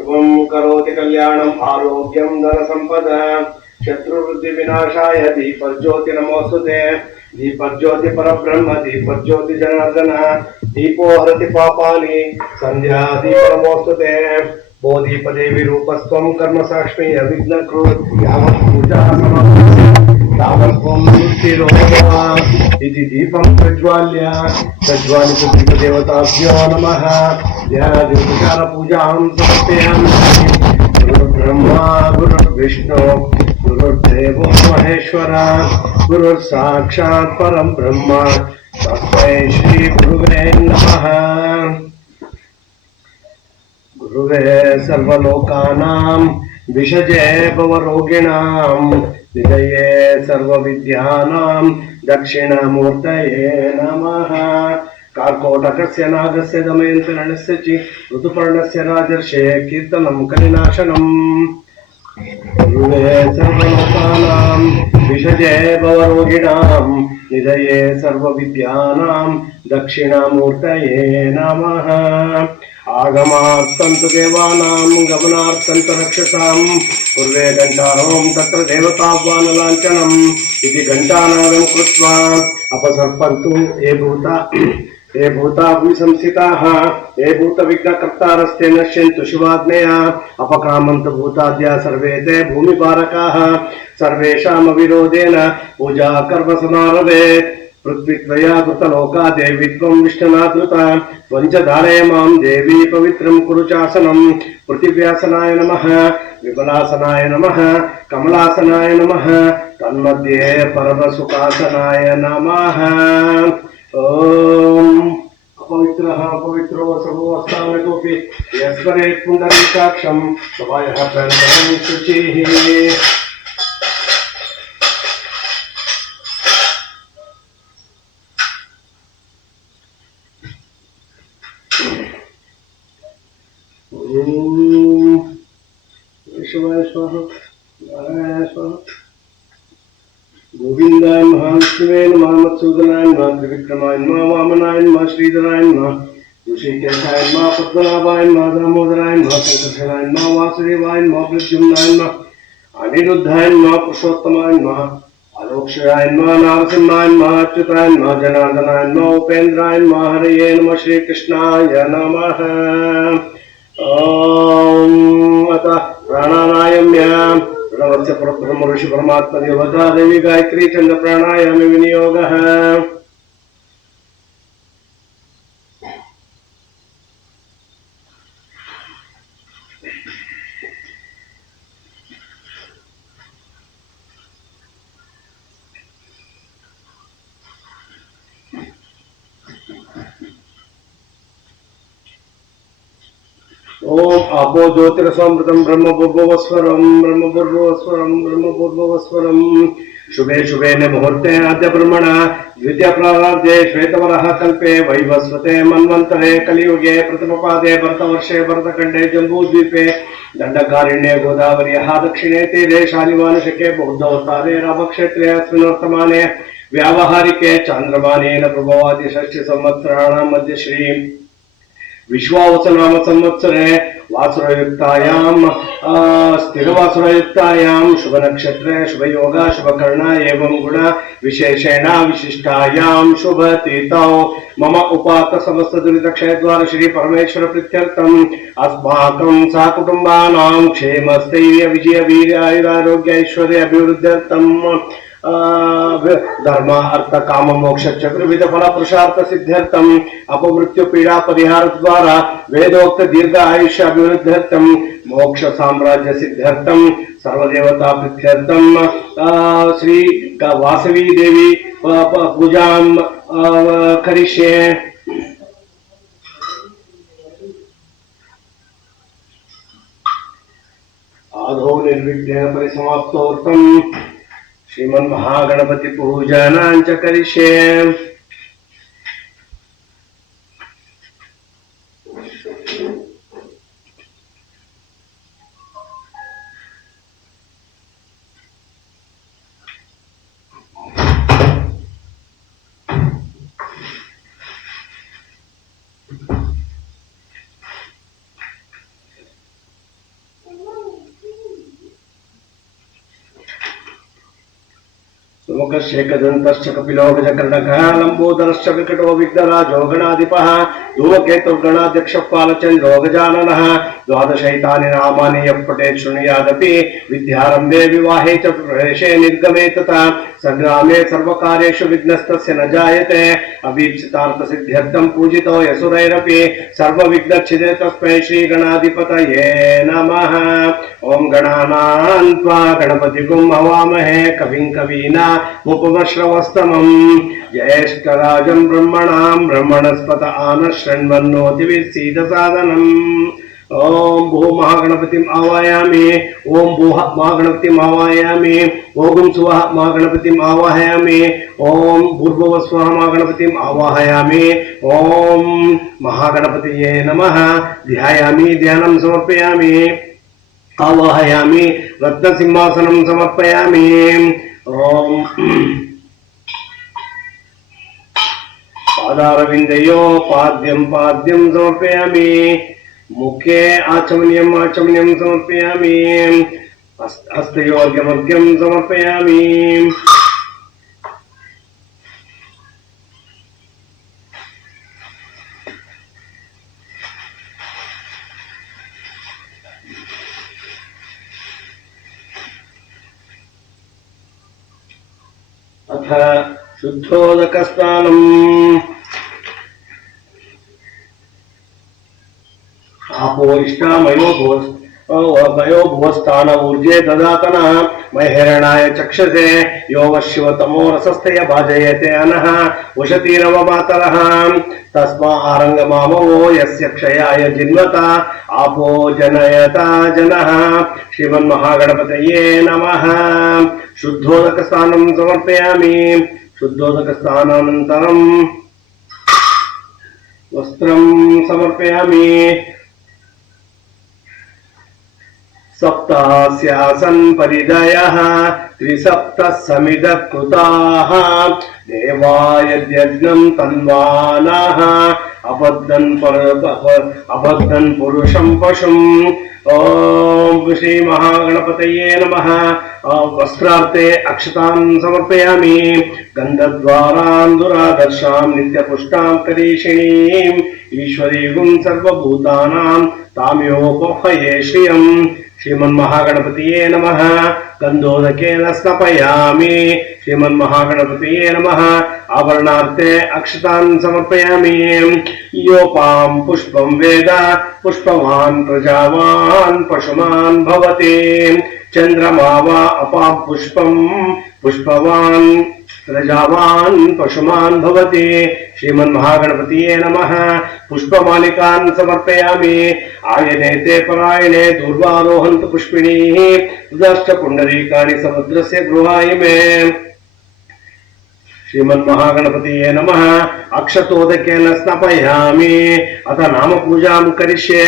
शुभं करोति कल्याणम् आरोग्यं धनसम्पदा शत्रुवृद्धि विनाशाय दीपज्योति नमोस्तुते दीपज्योति परब्रह्म दीपज्योति जनार्दन दीपो हरति पापानि संध्या दीप नमोस्तुते बोधिपदेवी रूपस्त्वं कर्म साक्ष्मी अविघ्नकृत् यावत् पूजा समाप्यते तावत्त्वं नित्यरोगः इति दीपं प्रज्वाल्य प्रज्वालित दीपदेवताभ्यो नमः ध्यानादिपचार पूजां समर्पयामि गुरुर्ब्रह्मा गुरुर्विष्णु गुरुर्देवो महेश्वर गुरुर्साक्षात् परं ब्रह्म तस्मै श्री गुरुवे नमः। गुरुवे सर्वलोकानां विषजे भवरोगिणां निधये सर्वविद्यानां दक्षिणामूर्तये नमः। कार्कोटकस्य नागस्य दमयन्तरणस्य च ऋतुपर्णस्य राजर्षे कीर्तनं कलिनाशनम् गुरुवे सर्वलोकानां विषजे भवरोगिणां निधये सर्वविद्यानां दक्षिणामूर्तये नमः। आगमार्थं तु देवानां गमनार्थं रक्षसां पूर्वे घण्टारों तत्र देवताह्वानलाञ्छनम् इति घण्टानादं कृत्वा अपसर्पन्तु ये भूता भूसंस्थिताः ये भूतविघ्नकर्तारस्ते नश्यन्तु शिवाज्ञया अपक्रामन्तु भूताद्या सर्वे ते भूमिभारकाः सर्वेषामविरोधेन पूजा कर्मसमारभेत् पृथ्वीत्वया कृतलोका देवी त्वं विष्णुनाधृता त्वं च धारय मां देवी पवित्रं कुरु चासनं पृथिव्यासनाय नमः विमलासनाय नमः कमलासनाय नमः तन्मध्ये परमसुखासनाय नमः। ॐ अपवित्रः पवित्रो सर्वोऽस्तावकोऽपि यस्मरेत् पुण्डरीकाक्षं सभायः प्रणतं शुचिः। शिवाय स्वाहा नारायणाय स्वाहा गोविंदाय नमः विष्णुवे नमः मत्सूदनाय नमः त्रिविक्रमाय नमः वामनाय नमः श्रीधराय नमः ऋषिकेशाय नमः पद्मनाभाय नमः दामोदराय नमः संकर्षणाय नमः वासुदेवाय नमः प्रद्युम्नाय नमः अनिरुद्धाय नमः पुरुषोत्तमाय नमः आलोक्याय नमः नारसिंहाय नमः अच्युताय नमः जनार्दनाय नमः उपेन्द्राय नमः हरये नमः श्रीकृष्णाय नमः। ॐ अतः प्राणानायम्य प्रणवस्य परब्रह्म ऋषि परमात्मा देवता देवी गायत्री चंद्र प्राणायाम विनियोगः। ओम आपो ज्योतिरसमृतं ब्रह्मपूर्वस्वरं ब्रह्मपूर्वस्वरं ब्रह्मपूर्वस्वरं शुभे शुभे मुहूर्ते आद्य ब्रह्मण द्वितीय प्राराब्धे श्वेतवरः कल्पे वैवस्वते मन्वन्तरे कलियुगे प्रथमपादे भरतवर्षे भरतखण्डे जम्बूद्वीपे दण्डकारण्ये गोदावर्याः दक्षिणे तीरे शालिवानशके बौद्धोत्तारे रामक्षेत्रे अस्मिन् वर्तमाने व्यावहारिके चान्द्रमानेन प्रभवादि षष्टि संवत्सराणां मध्ये श्री विश्वावसनाम संवत्सरे वासुरयुक्तायां स्थिरवासुरयुक्तायां शुभ नक्षत्रे शुभ योग शुभ कर्ण एवं गुण विशेषेण विशिष्टायां शुभ तिथौ मम उपात समस्त दुरित क्षयद्वार श्री परमेश्वर प्रीत्यर्थम अस्माकं सहकुटुम्बानां क्षेम स्थैर्य विजय वीर्य आयुरारोग्य ऐश्वर्य अभिवृद्ध्यर्थम धर्म अर्थ काम मोक्ष चतुर्विध फल पुरुषार्थ सिद्ध्यर्थम अपमृत्यु पीड़ा परिहार द्वारा वेदोक्त दीर्घ आयुष्य अभिवृद्ध्यर्थम मोक्ष साम्राज्य सिद्ध्यर्थम सर्वदेवता प्रीत्यर्थम श्री वासवी देवी पूजां करिष्ये। आदौ निर्विघ्नेन परिसमाप्तोऽर्थं श्रीमन्महागणपति पूजनां च करिष्ये। लोकशेखदन्तश्च कपिलो गजकर्णकः लम्बोदरश्च विकटो विघ्नराजो गणाधिपः धूमकेतुर्गणाध्यक्षः पालचन्द्रो गजाननः द्वादशैतानि नामानि यः पठेत् शृणुयादपि विद्यारम्भे विवाहे च प्रवेशे निर्गमे तथा संग्रामे सर्वकार्येषु विघ्नस्तस्य न जायते अभीप्सितार्थसिद्ध्यर्थं पूजितो यसुरैरपि सर्वविघ्नच्छिदे तस्मै श्रीगणाधिपतये नमः। ओं गणानां त्वा गणपतिगुं हवामहे कविं कवीनामुपमश्रवस्तमम् ज्येष्ठराजं ब्रह्मणां ब्रह्मणस्पत आनः शृण्वन्नोतिभिः ओम भू महागणपतिम आवाहयामि ओम भूः महागणपतिम आवाहयामि ओम सुवः महागणपतिम आवाहयामि ओम भूर्भुवः स्वः महागणपतिम आवाहयामि ओम महागणपतये नमः। ध्यायामि ध्यानं समर्पयामि आवाहयामि रत्नसिंहासनं समर्पयामि। ओम पादारविन्दयो पाद्यं पाद्यं समर्पयामि मुखे आचमनीयम् आचमनीयं समर्पयामि हस्तयोर्घ्यमर्घ्यं समर्पयामि। अथ शुद्धोदकस्नानम् आपोरिष्टा मयो भुवस्थान ऊर्जे ददातना महेरणाय चक्षसे यो वशिवतमो रसस्थय भाजयते अनः उशतीरव मातरः तस्मा आरंगमामवो यस्य क्षयाय जिन्वता आपो जनयता जनः। श्रीमन्महागणपतये नमः। शुद्धोदकस्नानं समर्पयामि। शुद्धोदकस्नानानन्तरं वस्त्रं समर्पयामि। सप्तास्यासन् परिदयः त्रिसप्तः समिदः कृताः देवायद्यज्ञं तन्वानाः अबद्धन् पुरुषं पशुम्। ओम श्री महागणपतये नमः। वस्त्रार्थे अक्षतां समर्पयामि। गन्धद्वारां दुरादर्शां नित्यपुष्टां करीषिणीं ईश्वरीगुं सर्वभूतानां ताम्योपहये श्रियम्। श्रीमन्महागणपतये नमः। गन्धोदकेन स्नपयामि। श्रीमन्महागणपतये नमः। आभरणार्थे अक्षतां समर्पयामि। योपां पुष्पं वेद पुष्पवान् प्रजावान् पशुमान् भवति। चन्द्रमा वा अपां पुष्पं पुष्पवान् प्रजावान् पशुमान् भवति। श्रीमन्महागणपतये नमः। पुष्पमालिकान् समर्पयामि। आयने ते परायणे दूर्वारोहन्तु पुष्पिणीः दश्च पुण्डरीकाणि समुद्रस्य गृहाय मे। श्रीमन्महागणपतये नमः। अक्षतोदकेन स्नापयामि। अथ नाम पूजां करिष्ये।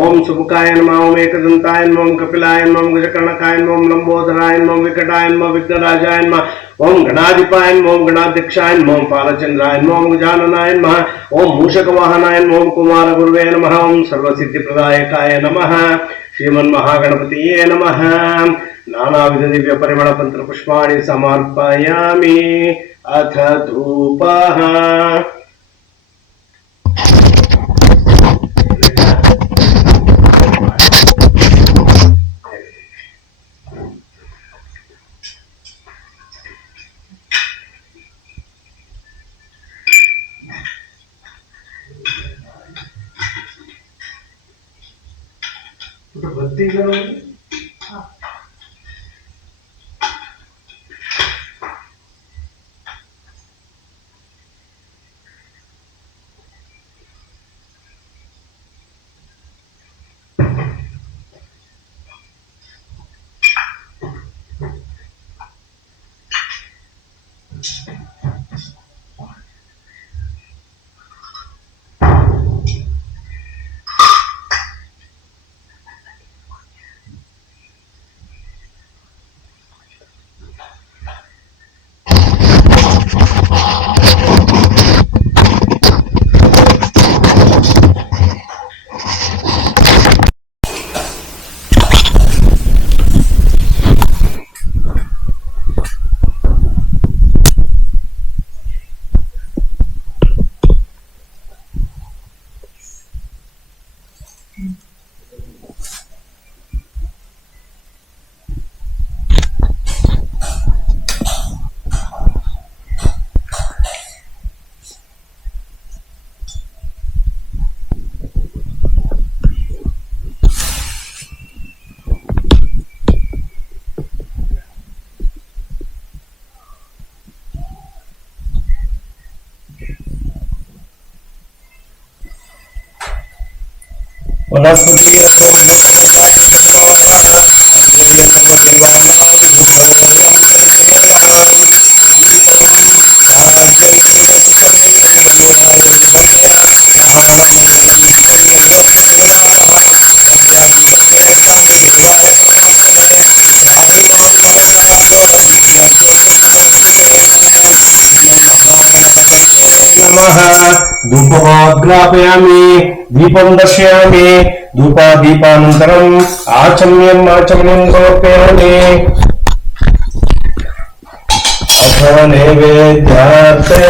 ओम सुमुखाय नमः। ओम एकदन्ताय नमः। ओम कपिलाय नमः। ओम गजकर्णकाय नमः। ओम लंबोदराय नमः। ओम विकटाय नमः। विघ्नराजाय नमः। ओम गणाधिपाय नमः। ओम गणाध्यक्षाय नमः। ओम पालचन्द्राय नमः। ओम गजाननाय नमः। ओम मूषकवाहनाय नमः। ओम कुमारगुरुवे नमः। ओम सर्वसिद्धिप्रदायकाय नमः। श्रीमन्महागणपतये नमः। नानाविध दिव्य परिमळ तंत्र पुष्पाणि समर्पयामि। अथ धूपः। बत्ती करो। धूपमाग्रापयामि दीपं दर्शयामि धूपादीपानन्तरम् आचम्यं समर्पयामि नैवेद्यार्थे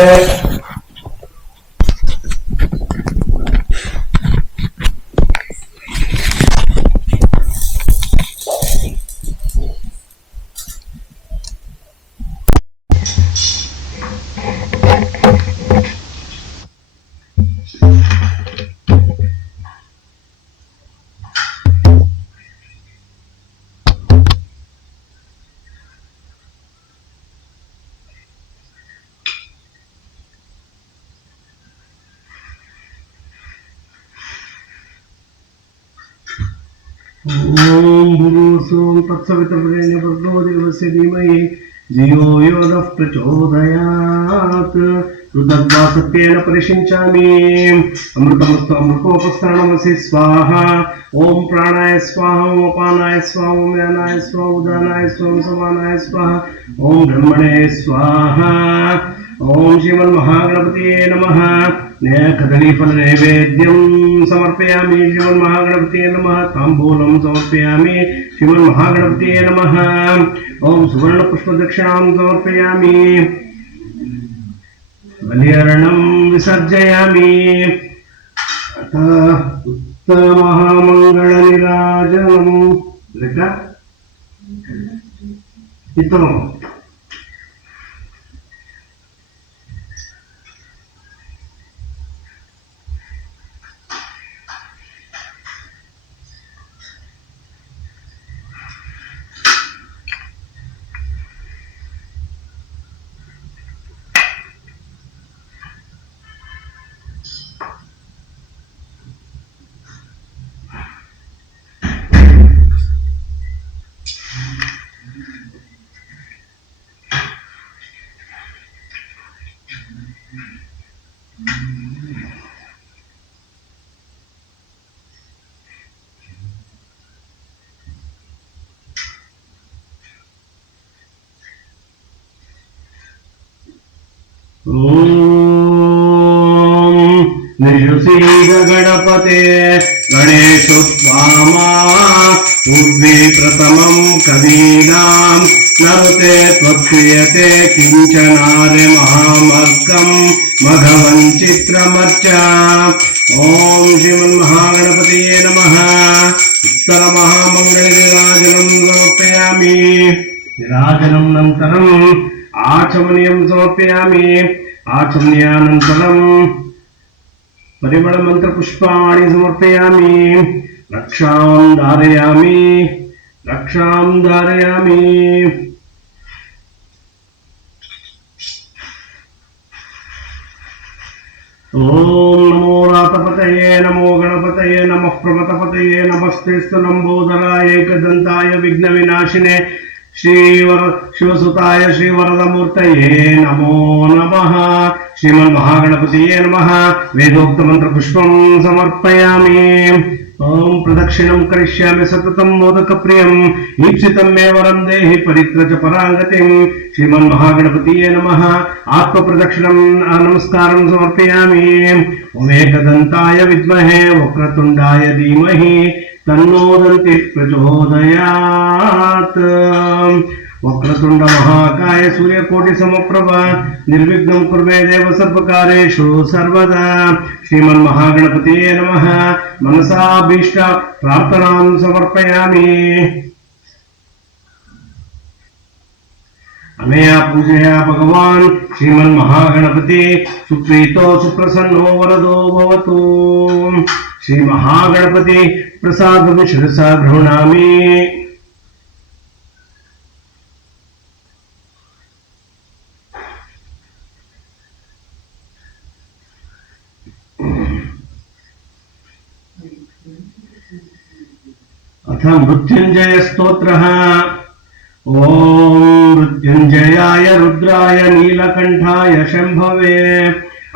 ओम भूर्भुवस्सुः तत्सवितुर्वरेण्यं देवस्य धीमहि धियो यो नः प्रचोदयात् ऋतद्वा सत्येन परिषिञ्चामि अमृतमस्तु अमृतोपस्करणमसि स्वाहा ओम प्राणाय स्वाहा ओम अपानाय स्वाहा ओम व्यानाय स्वाहा उदानाय स्वाहा समानाय स्वाहा ओम ब्रह्मणे स्वाहा ओम श्रीमन्महागणपतये नमः कदलीफल नैवेद्यं समर्पयामि श्रीमन्महागणपतये नमः ताम्बूलं समर्पयामि श्रीमन्महागणपतये नमः ओम सुवर्ण पुष्प दक्षिणां समर्पयामि बलिहरणं विसर्जयामि अतः उत्तममङ्गलनीराजनं लेखा इतो निषुसीद गणपते गणेशु स्वामा पूर्वे प्रथमं कवीनां नरुते त्वत्क्रियते किञ्चनारे महामर्कं मघवञ्चित्रमर्च ओम श्रीमन्महागणपतये नमः उत्तरमहामङ्गलनीराजनं समर्पयामि निराजनं नन्तरम् आचमनीयं समर्पयामि आचमनीयानन्तरं परिमल मंत्र पुष्पाणि समर्पयामि रक्षां धारयामि ओम नमो रातपतये नमो गणपतये नमः प्रमथपतये नमस्तेस्तु लंबोदराय एकदंताय विघ्नविनाशिने शिवसुताय श्रीवरदमूर्तये नमो नमः श्रीमन्महागणपतये नमः वेदोक्त मंत्र पुष्पं समर्पयामि ओम प्रदक्षिणं करिष्यामि सततं मोदकप्रियम् ईप्सितं मे वरं देहि परित्रच पराङ्गतिं श्रीमन्महागणपतये नमः आत्मप्रदक्षिणं नमस्कारं समर्पयामि ओम एकदन्ताय विद्महे वक्रतुण्डाय धीमहि तन्नो दन्तिः प्रचोदयात् वक्रतुंड महाकाय सूर्यकोटि समप्रभ निर्विघ्नं कुर्मे देव सर्वकारेषु सर्वदा श्रीमन्महागणपतये नमः मनसाभीष्ट प्रार्थनां समर्पयामि अनया पूजया भगवान् श्रीमन्महागणपति सुप्रीतो सुप्रसन्नो वरदो भवतु श्रीमहागणपति प्रसादं शिरसा गृह्णामि अथ मृत्युंजय स्तोत्रः। ॐ मृत्युंजयाय रुद्राय नीलकंठाय शंभवे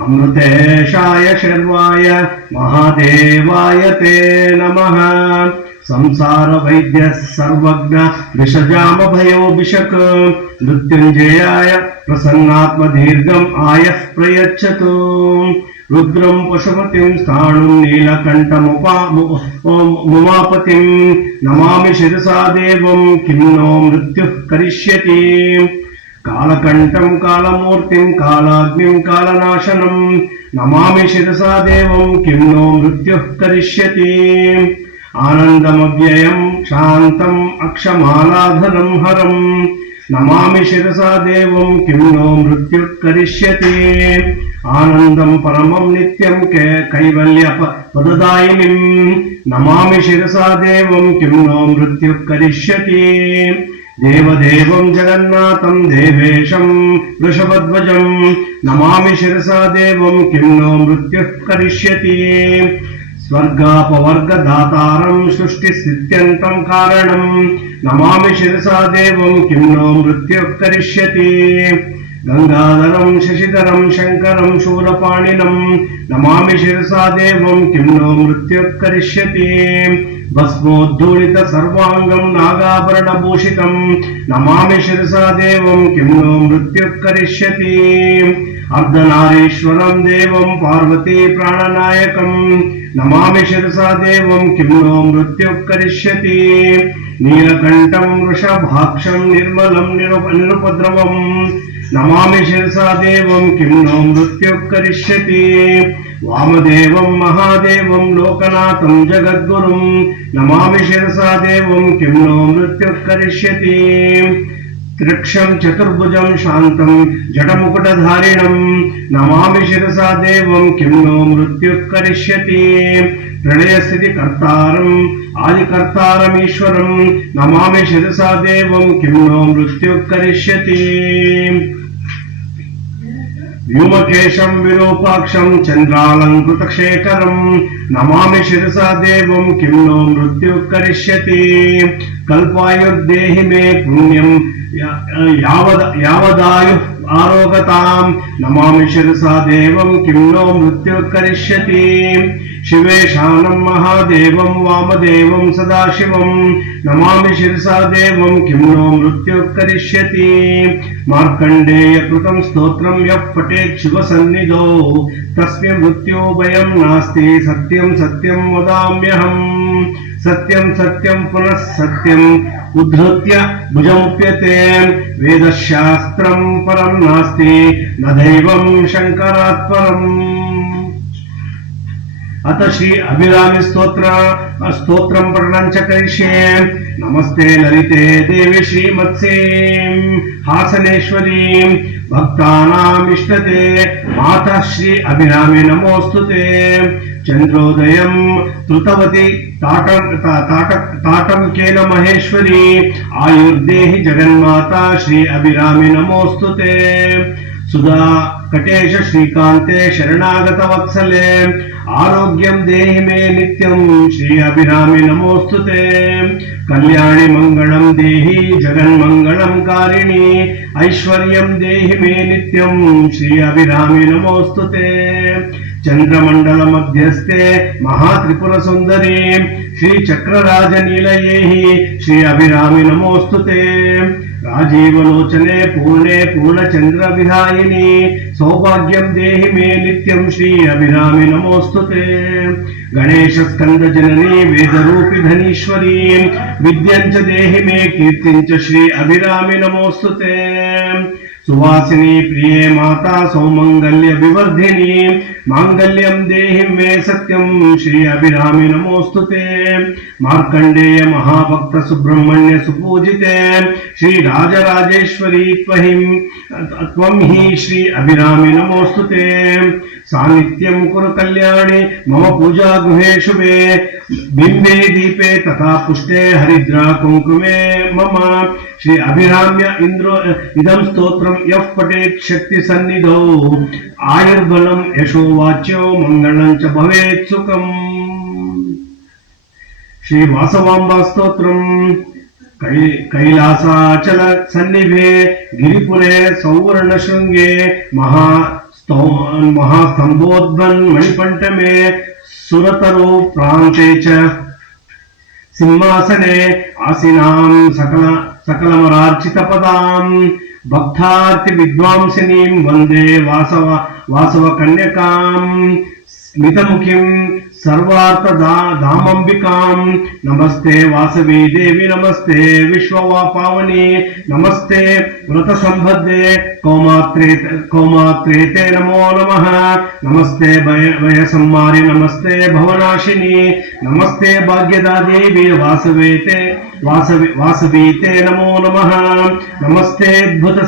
अमृतेशाय शर्वाय महादेवाय ते नमः। संसार वैद्य सर्वज्ञ विषजाम भयोभिषक मृत्युंजयाय प्रसन्नात्म दीर्घम आयः प्रयच्छतु। रुद्रं पशुपतिं स्थाणुं नीलकण्ठमुमापतिं नमामि शिरसा देवं किं नो मृत्युः करिष्यति। कालकण्ठं कालमूर्तिं कालाग्निं कालनाशनं नमामि शिरसा देवं किं नो मृत्युः करिष्यति। आनन्दमव्ययं शान्तम् अक्षमालाधरं हरं नमामि शिरसा देवं किं नो मृत्युः करिष्यति। आनन्दं परमं नित्यं कैवल्य पददायिनीं नमामि शिरसा देवं किं नो मृत्युः करिष्यति। देवदेवं जगन्नाथं देवेशं वृषभध्वजं नमामि शिरसा देवं किं नो मृत्युः करिष्यति। स्वर्गापवर्गदातारं सृष्टिस्थित्यन्तं कारणं नमामि शिरसा देवं किं नो मृत्युः करिष्यति। गंगाधरं शशिधरं शंकरं शूलपाणिनं नमामि शिरसा देवं किं नो मृत्युः करिष्यति। भस्मोद्धूलित सर्वांगं नागाभरणभूषितं नमामि शिरसा देवं किं नो मृत्युः करिष्यति। अर्धनारीश्वरं देवं पार्वती प्राणनायकं नमामि शिरसा देवं किं नो मृत्युः करिष्यति। नीलकण्ठं वृषभाक्षं निर्मलं निरुपद्रवं नमामि शिरसा देवं किं नो मृत्युः करिष्यति। वामदेवं महादेवं लोकनाथं जगद्गुरुं नमामि शिरसा देवं किं नो मृत्युः करिष्यति। त्रिक्षं चतुर्भुजं शान्तं जटमुकुटधारिणं नमामि शिरसा देवं किं नो मृत्युः करिष्यति। प्रलयस्थितिकर्तारम् आदिकर्तारमीश्वरं नमामि शिरसा देवं किं नो मृत्युः करिष्यति। व्योमकेशं विरूपाक्षं चन्द्रालङ्कृतशेखरं नमामि शिरसा देवं किं नो मृत्युः करिष्यति। कल्पायुर्देहि मे पुण्यं यावदायुः आरोगतां नमामि शिरसा देवं किं नो मृत्युः करिष्यति। शिवेशानं महादेवं वामदेवं सदाशिवं नमामि शिरसा देवं किं नो मृत्युः करिष्यति। मार्कण्डेयकृतं स्तोत्रं यः पठेत् शिवसन्निधौ तस्य मृत्युभयं नास्ति सत्यं सत्यं वदाम्यहम्। सत्यं सत्यं पुनः सत्यम् उद्धृत्य भुजमुप्यते वेदशास्त्रं परं नास्ति न दैवं शङ्करात् परम्। अथ श्री अभिरामी स्तोत्रं पठनं च करिष्ये। नमस्ते ललिते देवी श्रीमत्सीं हासनेश्वरीं भक्तानाम् इष्टते माता श्री अभिरामी नमोऽस्तुते। चंद्रोदयं कृतवती ताटंकेन महेश्वरी आयुर्देहि जगन्माता श्री अभिरामी नमोऽस्तुते। सुधा कटेश श्रीकांते शरणागत वत्सले आरोग्यं देहि मे नित्यं श्री अभिरामी नमोऽस्तुते। कल्याणि मंगलं देहि जगन्मंगलं कारिणी ऐश्वर्यं देहि मे नित्यं श्री अभिरामी नमोऽस्तुते। चंद्रमंडल मध्यस्थे महात्रिपुर सुंदरी श्री चक्रराजनीलयेहि श्री अभिरामी नमोऽस्तुते। राजीवलोचने पूर्णे पूर्णचंद्र विहायिनी सौभाग्यं देहि मे नित्यं श्री अभिरामी नमोऽस्तुते। गणेश स्कंद जननी वेदरूपी धनीश्वरी विद्यं च देहि मे कीर्तिं च श्री अभिरामी नमोऽस्तुते। सुवासिनी प्रिये माता सौमंगल्य विवर्धिनी मांगल्यं देहि मे सत्यं श्री अभिरामी नमोऽस्तुते। मार्कंडेय महाभक्त सुब्रह्मण्य सुपूजिते श्री राजराजेश्वरी त्वं हि श्री अभिरामी नमोऽस्तुते। सानित्यं कुरु कल्याणि मम पूजा गृहे शुभे बिंबे दीपे तथा पुष्टे हरिद्रा कुंकुमे मम श्री अभिराम्य इंद्रो इदं स्तोत्रं यः पठेत् शक्ति सन्निधौ आयुर्बलं यशो वाच्यो मंगलं च भवेत् सुखम्। ಶ್ರೀ ವಾಸವಾಂಬಾ ಸ್ತೋತ್ರಂ ಕೈಲಾಸಾಚಲ ಸನ್ನಿಭೆ ಗಿರಿಪುರೆ ಸೌವರ್ಣ ಶೃಂಗೆ ಮಹಾಸ್ತಂಭೋದ್ಭನ್ ಮಣಿಪಂಟಮೆ ಸುರತರು ಪ್ರಾಂತೆ ಚ ಸಿಂಹಾಸನೆ ಆಸೀನಾಂ ಸಕಲಮರಾರ್ಚಿತ ಪದಾಂ ಭಕ್ತಾರ್ತಿ ವಿದ್ವಾಂಸಿನೀಂ ವಂದೇ ವಾಸವ ಕನ್ಯಕಾಂ ಸ್ಮಿತಮುಖಿಂ ಸರ್ವಾರ್ಥ ಧಾಮಂಬಿಕಾಂ ನಮಸ್ತೆ ವಾಸವಿ ದೇವಿ ನಮಸ್ತೆ ವಿಶ್ವವಾ ಪಾವನಿ ನಮಸ್ತೆ ವ್ರತ ಸಂಬದ್ಧೆ ಕೌಮಾತ್ರೇತೆ ನಮೋ ನಮಃ ನಮಸ್ತೆ ಭಯ ಸಂಹಾರಿ ನಮಸ್ತೆ ಭವನಾಶಿನಿ ನಮಸ್ತೆ ಭಾಗ್ಯದಾ ದೇವಿ ವಾಸವೀತೆ ನಮೋ ನಮಃ ನಮಸ್ತೆ ಅದ್ಭುತ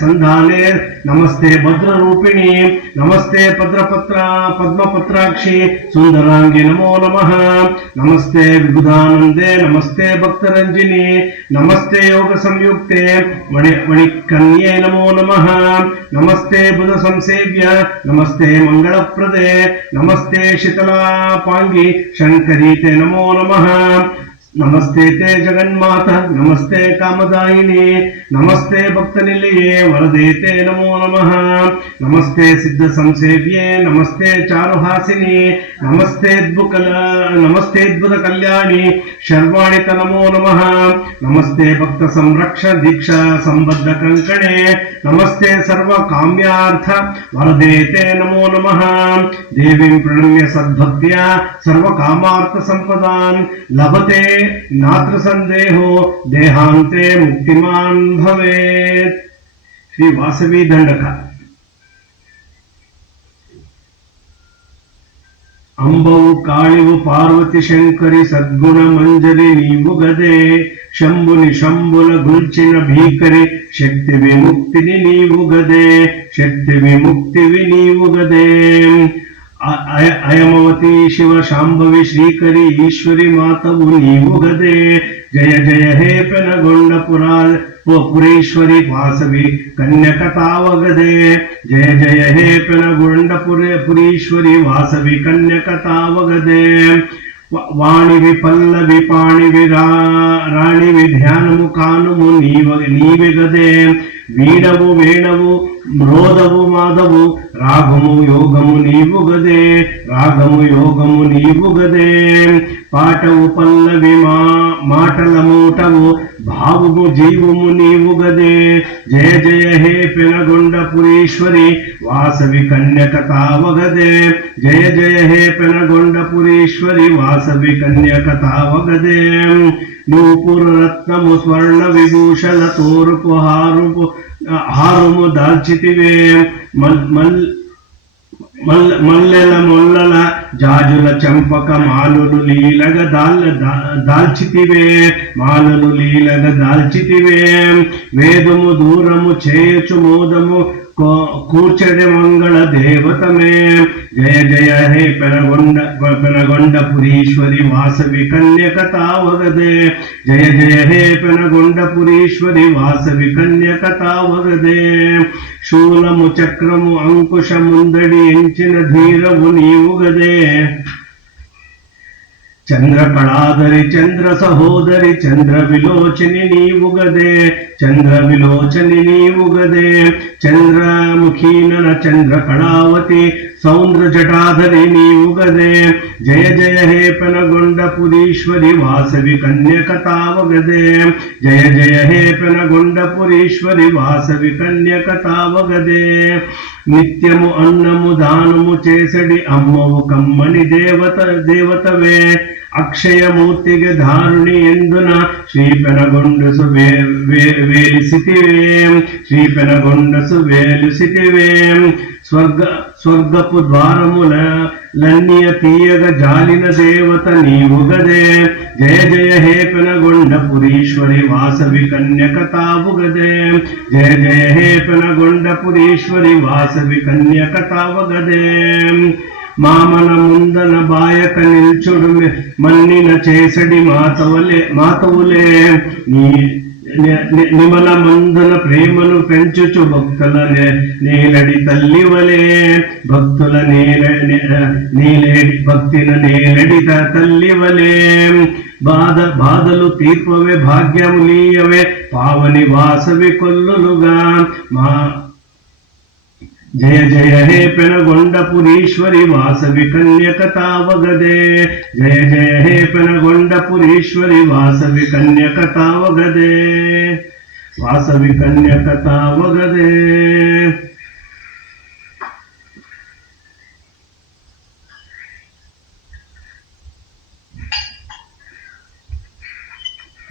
ಸಂಧಾನೆ ನಮಸ್ತೆ ಭದ್ರರೂಪಿಣಿ ನಮಸ್ತೆ ಪದ್ಮಪತ್ರಾಕ್ಷಿ ಸುಂದರಾಂಗಿ ನಮೋ ನಮಃ ನಮಸ್ತೆ ವಿಬುಧಾನಂದೆ ನಮಸ್ತೆ ಭಕ್ತರಂಜಿನಿ ನಮಸ್ತೆ ಯೋಗ ಸಂಯುಕ್ತೆ ಮಣಿಕನ್ಯೆ ನಮೋ ನಮಃ ನಮಸ್ತೆ ಬುಧ ಸಂಸೇವ್ಯ ನಮಸ್ತೆ ಮಂಗಳಪ್ರದೆ ನಮಸ್ತೆ ಶಿತಲಾಪಾಂಗಿ ಶಂಕರೀತೆ ನಮೋ ನಮಃ ನಮಸ್ತೆ ತೇ ಜಗನ್ಮಾತ ನಮಸ್ತೆ ಕಾಮದಾಯಿನಿ ನಮಸ್ತೆ ಭಕ್ತನಿಲಯೇ ವರದೇತೆ ನಮೋ ನಮಃ ನಮಸ್ತೆ ಸಿದ್ಧ ಸಂಸೇವ್ಯೆ ನಮಸ್ತೆ ಚಾರುಹಾಸಿನಿ ನಮಸ್ತೆ ಅದ್ಭುತ ಕಲ್ಯಾಣಿ ಶರ್ವಾಣಿತ ನಮೋ ನಮಃ ನಮಸ್ತೆ ಭಕ್ತ ಸಂರಕ್ಷ ದೀಕ್ಷಾ ಸಂಬದ್ಧ ಕಂಕಣೆ ನಮಸ್ತೆ ಸರ್ವ ಕಾಮ್ಯಾರ್ಥ ವರದೇತೆ ನಮೋ ನಮಃ ದೇವಿಂ ಪ್ರಣಮ್ಯ ಸದ್ಭಕ್ತಿಯ ಸರ್ವ ಕಾಮಾರ್ಥ ಸಂಪದಾನ್ ಲಭತೆ ನಾತ್ರ ಸಂದೇಹೋ ದೇಹಾಂತೆ ಮುಕ್ತಿಮಾನ್ ಭವೇತ್. ಶ್ರೀ ವಾಸವಿ ದಂಡಕ. ಅಂಬವು ಕಾಳಿವು ಪಾರ್ವತಿ ಶಂಕರಿ ಸದ್ಗುಣ ಮಂಜರಿ ನೀವು ಗದೆ ಶಂಭು ನಿಶಂಭುಲ ಗುಲ್ಚಿನ ಭೀಕರಿ ಶಕ್ತಿ ವಿಮುಕ್ತಿನಿ ನೀವು ಗದೆ ಶಕ್ತಿ ವಿಮುಕ್ತಿವಿ ನೀವು ಗದೆ ಅಯಮವತಿ ಶಿವ ಶಾಂಭವಿ ಶ್ರೀಕರಿ ಈಶ್ವರಿ ಮಾತವು ನೀವು ಗದೆ ಜಯ ಜಯ ಹೇ ಪೆನಗೊಂಡ ಪುರೇಶ್ವರಿ ವಾಸವಿ ಕನ್ಯಕತಾವಗದೆ ಜಯ ಜಯ ಹೇ ಪೆನಗೊಂಡ ಪುರೀಶ್ವರಿ ವಾಸವಿ ಕನ್ಯಕತಾವಗದೆ ವಾಣಿವಿ ಪಲ್ಲವಿ ಪಾಣಿವಿ ರಾಣಿವಿ ಧ್ಯಾನಮು ಕಾನುಮು ನೀವಿಗದೆ ವೀಣವು ವೇಣವು ಮ್ರೋದವು ಮಾದವು ರಾಗಮು ಯೋಗಮು ನೀವು ಗದೆ ರಾಗಮು ಯೋಗಮು ನೀವು ಗದೆ ಪಾಠವು ಪಲ್ಲವಿ ಮಾಟಲ ಮೂಟವು ಭಾವವು ಜೀವಮು ನೀವು ಗದೆ ಜಯ ಜಯ ಹೇ ಪೆನಗೊಂಡ ಪುರೀಶ್ವರಿ ವಾಸವಿ ಕನ್ಯಕತಾವಗದೆ ಜಯ ಜಯ ಹೇ ಪೆನಗೊಂಡ ಪುರೀಶ್ವರಿ ವಾಸವಿ ಕನ್ಯಕತಾವಗದೆ ನೂಪುರ ರತ್ನಮು ಸ್ವರ್ಣ ವಿಭೂಷಣ ತೋರುಪು ಹಾರುಮು ದಾಲ್ಚಿತಿವೆ ಮಲ್ಲೆಲ ಮೊಲ್ಲಲ ಜಾಜುಲ ಚಂಪಕ ಮಾಲುಲು ಲೀಲಗ ದಾಲ್ಚಿತಿವೆ ಮಾಲುಲು ಲೀಲಗ ದಾಲ್ಚಿತಿವೆ ವೇದಮು ದೂರಮು ಛೇಚು ಮೋದಮು ಕೂರ್ಚಡೆ ಮಂಗಳ ದೇವತಮೇ ಜಯ ಜಯ ಹೇ ಪೆನಗೊಂಡ ಪುರೀಶ್ವರಿ ವಾಸವಿ ಕನ್ಯಕತಾವಗದೆ ಜಯ ಜಯ ಹೇ ಪೆನಗೊಂಡ ಪುರೀಶ್ವರಿ ವಾಸವಿ ಕನ್ಯಕತಾವಗದೆ ಶೂಲಮು ಚಕ್ರಮು ಅಂಕುಶ ಮುಂದಡಿ ಎಂಚಿನ ಧೀರವು ನೀವು ಗದೆ ಚಂದ್ರ ಕಳಾದರಿ ಚಂದ್ರ ಸಹೋದರಿ ಚಂದ್ರ ವಿಲೋಚನಿ ನೀವು ಗದೆ ಚಂದ್ರ ವಿಲೋಚನಿ ನೀವು ಗದೆ ಚಂದ್ರಮುಖೀನನ ಚಂದ್ರ ಕಳಾವತಿ ಸೌಂದ್ರ ಜಟಾಧರಿ ನೀವು ಗದೆ ಜಯ ಜಯ ಹೇ ಪೆನಗೊಂಡ ಪುರೀಶ್ವರಿ ವಾಸವಿ ಕನ್ಯಕತಾವಗದೆ ಜಯ ಜಯ ಹೇ ಪೆನಗೊಂಡ ಪುರೀಶ್ವರಿ ವಾಸವಿ ಕನ್ಯಕತಾವಗದೆ ನಿತ್ಯಮು ಅನ್ನಮು ದಾನಮು ಚೇಸಡಿ ಅಮ್ಮವು ಕಮ್ಮನಿ ದೇವತವೇ ಅಕ್ಷಯ ಮೂರ್ತಿಗೆ ಧಾರುಣಿ ಎಂದುನ ಶ್ರೀಪೆನಗೊಂಡಸು ವೇಲಿಸಿತಿವೆ ಶ್ರೀಪೆನಗೊಂಡಸು ವೇಲಿಸಿತಿವೆ ಸ್ವರ್ಗಪು ದ್ವಾರಮುಲ ಲನ್ನಿಯ ತೀಯಗ ಜಾಲಿನ ದೇವತ ನೀವು ಗದೆ ಜಯ ಜಯ ಹೇ ಪೆನಗೊಂಡ ಪುರೀಶ್ವರಿ ವಾಸವಿ ಕನ್ಯಕತಾವುಗದೆ ಜಯ ಜಯ ಹೇ ಪೆನಗೊಂಡ ಪುರೀಶ್ವರಿ ವಾಸವಿ ಕನ್ಯಕತಾವಗದೆ ಮಾಮನ ಮುಂದನ ಬಾಯಕ ನಿಲ್ಚುಡು ಮಣ್ಣಿನ ಚೇಸಡಿ ಮಾತವುಲೆ నిమల మందుల ప్రేమను పెంచుచు భక్తుల నేలడి తల్లివలే భక్తుల నేలేడి భక్తిన నేలడి తల్లివలే బాధలు తీర్పవే భాగ్యములీయవే పావని వాసవి కొల్లులుగా మా జయ జయ హే పెనగొండపురీశ్వరి వాసవి కన్యకతావగదే జయ జయ హే పెనగొండపురీశ్వరి వాసవి కన్యకతావగదే వాసవి కన్యకతావగదే.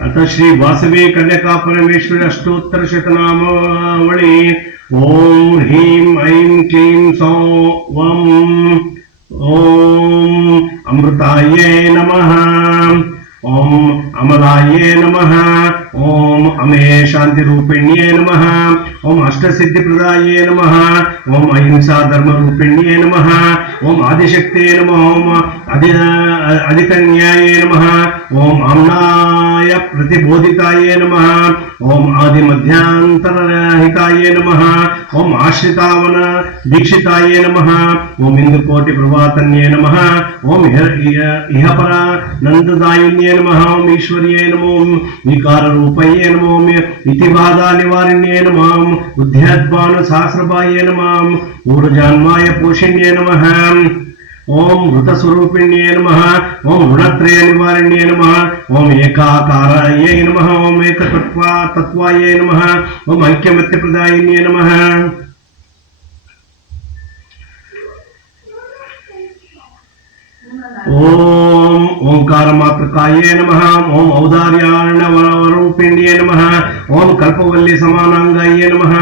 अथ श्री वासवी कन्यका परमेश्वरी अष्टोत्तर शतनामावली. ओम ह्रीं ऐं क्लीं सौं ओम अमृताये नमः, ओम अमलाये नमः, ओम अमे शांति रूपिण्ये नमः, ओम अष्टसिद्धिप्रदाये नमः, ओम अहिंसा धर्म रूपिण्ये नमः, ओम आदिशक्ते नमः, ओम अधिकन्याये नमः, ओम आम्नाय प्रतिबोधिताये नमः, ओम आदि मध्यांतरहिताये नमः, ओम आश्रितावन दीक्षिताये नमः, ओम इंदुकोटि प्रभातन्ये नमः, ओम इहपर नंददायिन्ये नमः, ओम ईश्वर्ये नमो, ओम विकार रूपये नमो, ओम इतिबाधा निवारिण्ये नमः, ओम उद्यद्भानु सहस्रभाये नमः, ऊर्जान्माय पोषिण्ये नमः, ओम ऋतस्वरूपिण्ये नमः, ओम ऋणत्रय निवारिण्ये नमः, ओम एकाकाराय नमः, ओम एकतत्वाय नमः, ओम ऐक्यमत्यप्रदायिन्ये नमः. ओम ओंकार मात्रकाये नमः, ओम औदार्यार्णवरूपिण्ये नमः, ओम कल्पवल्ली समानांगाये नमः,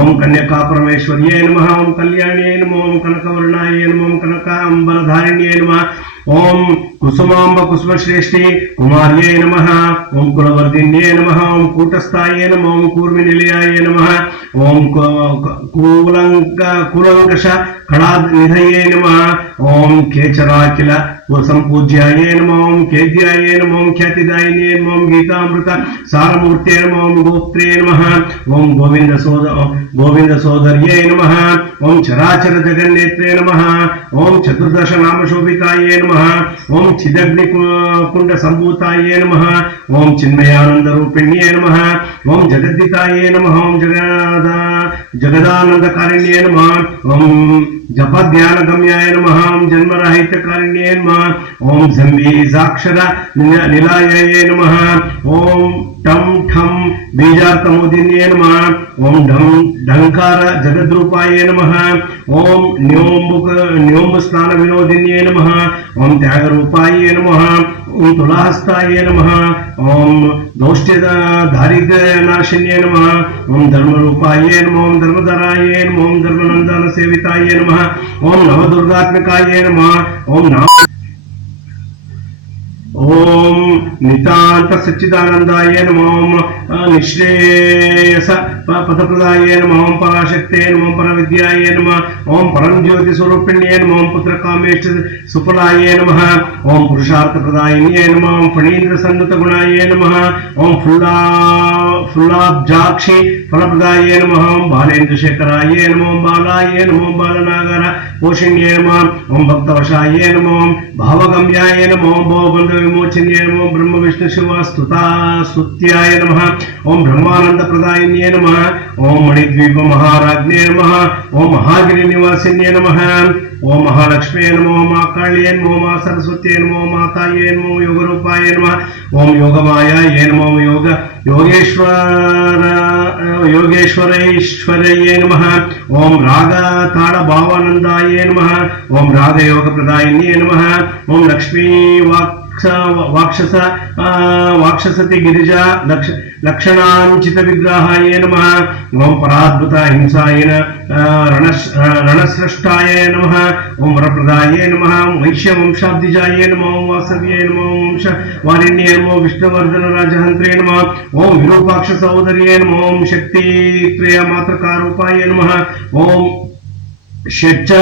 ओम कन्यका परमेश्वर्ये नमः, ओम कल्याण्ये नमः, ओम कनकवर्णाये नमः, ओम कनकांबरधारिण्ये नमः, ओम कुसुमांब कुसुमश्रेष्ठी कुमार्ये नमः, ओम कुलवर्धिन्ये नमः, ओम कूटस्थाये नमः, ओम कूर्मिनिलयाये नमः, ओम कुलंकष कणानिधये नमः, ओम केचराखिल संपूज्याये नमः, ओम केद्याये नमः, ओम ख्यातिदायिने नमः, ओम गीतामृत सारमूर्ते नमः, ओम गोप्त्रे नमः, ओम गोविंद सोदर्ये नमः, ओम चराचर जगन्नेत्रे नमः, ओम चतुर्दश नाम शोभिताये नमः, ओम चिदग्नि कुंड संभूताये नमः, ओम चिन्मयानंद रूपिण्ये नमः, ओम जगद्दिताये नमः, ओम जगदानंदकारिण्ये नमः, ओम जपध्यान गम्याय नमः, ओम जन्मरहितकारिण्ये नमः, ओम जम्बीजाक्षर निलायाय नमः, ओम टम ठम बीजार्थमोदिन्ये नमः, ओम ढंकार जगद्रूपाय नमः, ओम न्योम्ब स्नान विनोदिन्ये नमः, ओम त्यागरूपाय नमः, ओम तुलाहस्ताय नमः, ओम दौष्ट्य दारिद्र्यनाशिन्ये नमः, ओम धर्मरूपाय नमः, ओम धर्मधराय नमः, ओम धर्मनंदन सेविताय नमः, ओम नवदुर्गात्मकाय नमः, ओम ओम नितांत सच्चिदानंदाय नमः, ओम निश्रेयस पदप्रदाय नमः, ओम पराशक्ते नमः, परविद्याय नमः, ओम परम ज्योति स्वरूपिण्ये नमः, ओम पुत्र कामेष्ट सुफलाय नमः, ओम पुरुषार्थ प्रदायिन्ये नमः, ओम फणीन्द्र सन्नुत गुणाय नमः, ओम फुल्लाब्जाक्षि फलप्रदाय नमः, ओम बालेन्द्र शेखराय नमः, ओम बालाय नमः, ओम बालनागर पोषिण्ये नमः, ओम भक्तवशाय नमः, ओम भावगम्याय नमः, ओम भवबंध विमोचन्ये नमः, ओम ब्रह्म विष्णु शिव स्तुत्याय नमः, ओम ब्रह्मानंद प्रदायिन्ये नमः, ओम मणिद्वीप महाराज्ञे नमः, ओम महागिरि निवासिन्ये नमः, ओम महालक्ष्मी नमः, ओम काल्ये नमः, ओम सरस्वती नमः, ओम माताये नमः, ओम योगरूपाय नमः, ओम योगमायाये नमः, ओम योगेश्वरैश्वर्ये नमः, ओम राग ताड़ भावानंदाये नमः, ओम रागयोग प्रदायिन्ये नमः, ओम लक्ष्मी वाक्षसति गिरिजा लक्षणांचित विग्रहाय नमः, ओम पराद्भुत हिंसाय रणस्रष्टाय नमः, ओम वरप्रदाय नमः, ओम वैश्य वंशाब्दिजाय नमः, ओम वासव्ये नमः, ओम वंश वारिण्ये नमः, विष्णुवर्धन राजहंत्रे नमः, ओम विरूपाक्ष सहोदर्ये नमः, ओम शक्तित्रय मात्रकारूपाय नमः, ओम षट्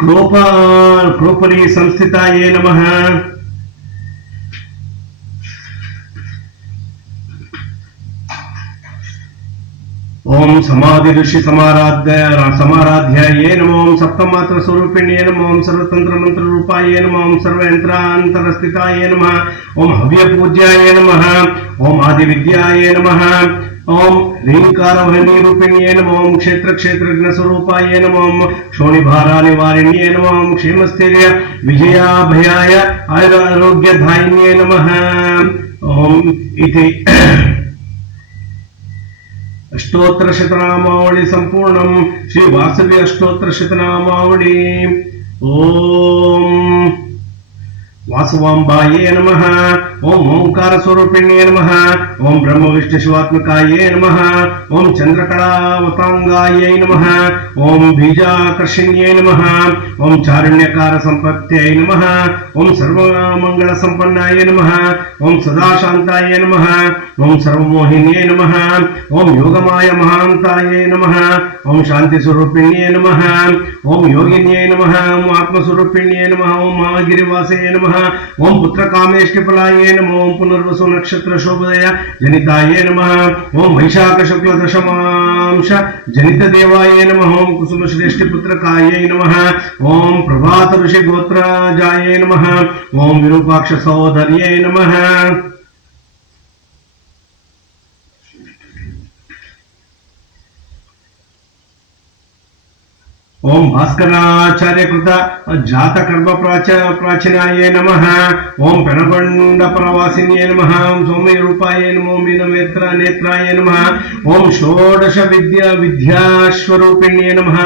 क्रोपरी संस्थिताय नमः. ओम समाधि ऋषि समाराध्याये नमो। ओम सप्तमात्र स्वरूपिण्ये नमो। ओम सर्वतंत्र मंत्र रूपाये नमो। ओम सर्वयंत्रांतर स्थिताये नमः। ओम हव्य पूज्याये नमः। ओम आदि विद्याये नमः। ओम ह्रींकार वहनी रूपिण्ये नमो। ओम क्षेत्र क्षेत्रज्ञ स्वरूपाये नमो। ओम क्षोणिभारा निवारिण्ये नमो। ओम क्षेमस्थैर्य विजया भयाय आरोग्यधायिन्ये नमः। ओम इति अष्टोत्तर शतनामावली संपूर्णम। श्री वासवी अष्टोत्तर शतनामावली। ओम वासवांबाये नमः। ओम ओंकार स्वरूपिण्ये नमः। ओम ब्रह्म विष्णु शिवात्मकाये नमः। ओम चंद्रकलावतांगाये नमः। ओम बीजाकर्षिण्ये नमः। ओम चारण्यकार संपत्त्यै नमः। ओम सर्वमंगल संपन्नाय नमः। ओम सदा शांताय नमः। ओम सर्वमोहिन्ये नमः। ओम योगमाय महांताय नमः। ओम शांति स्वरूपिण्ये नमः। ओम योगिन्ये नमः। ओम आत्मस्वरूपिण्ये नमः। ओम महागिरिवासये नमः। ओम पुत्र कामेष्टिफलाय नमः। ओम पुनर्वसु नक्षत्र शोभदय जनिताय नमः। ओम वैशाख शुक्ल दशमांश जनित देवाय नमः। ओम कुसुम श्रेष्ठ पुत्रकाय नमः। ओम प्रभात ऋषि गोत्रजाय नमः। ओम विरूपाक्ष सहोदर्ये नमः। ओम भास्कराचार्य कृत जात कर्म प्राचीनाय नमः। ओम पेनगొండ प्रवासिन्ये नमः। ओम सौम्य रूपाय नमः। ओम मीननेत्र नेत्राय नमः। ओम षोडश विद्यास्वरूपिण्ये नमः।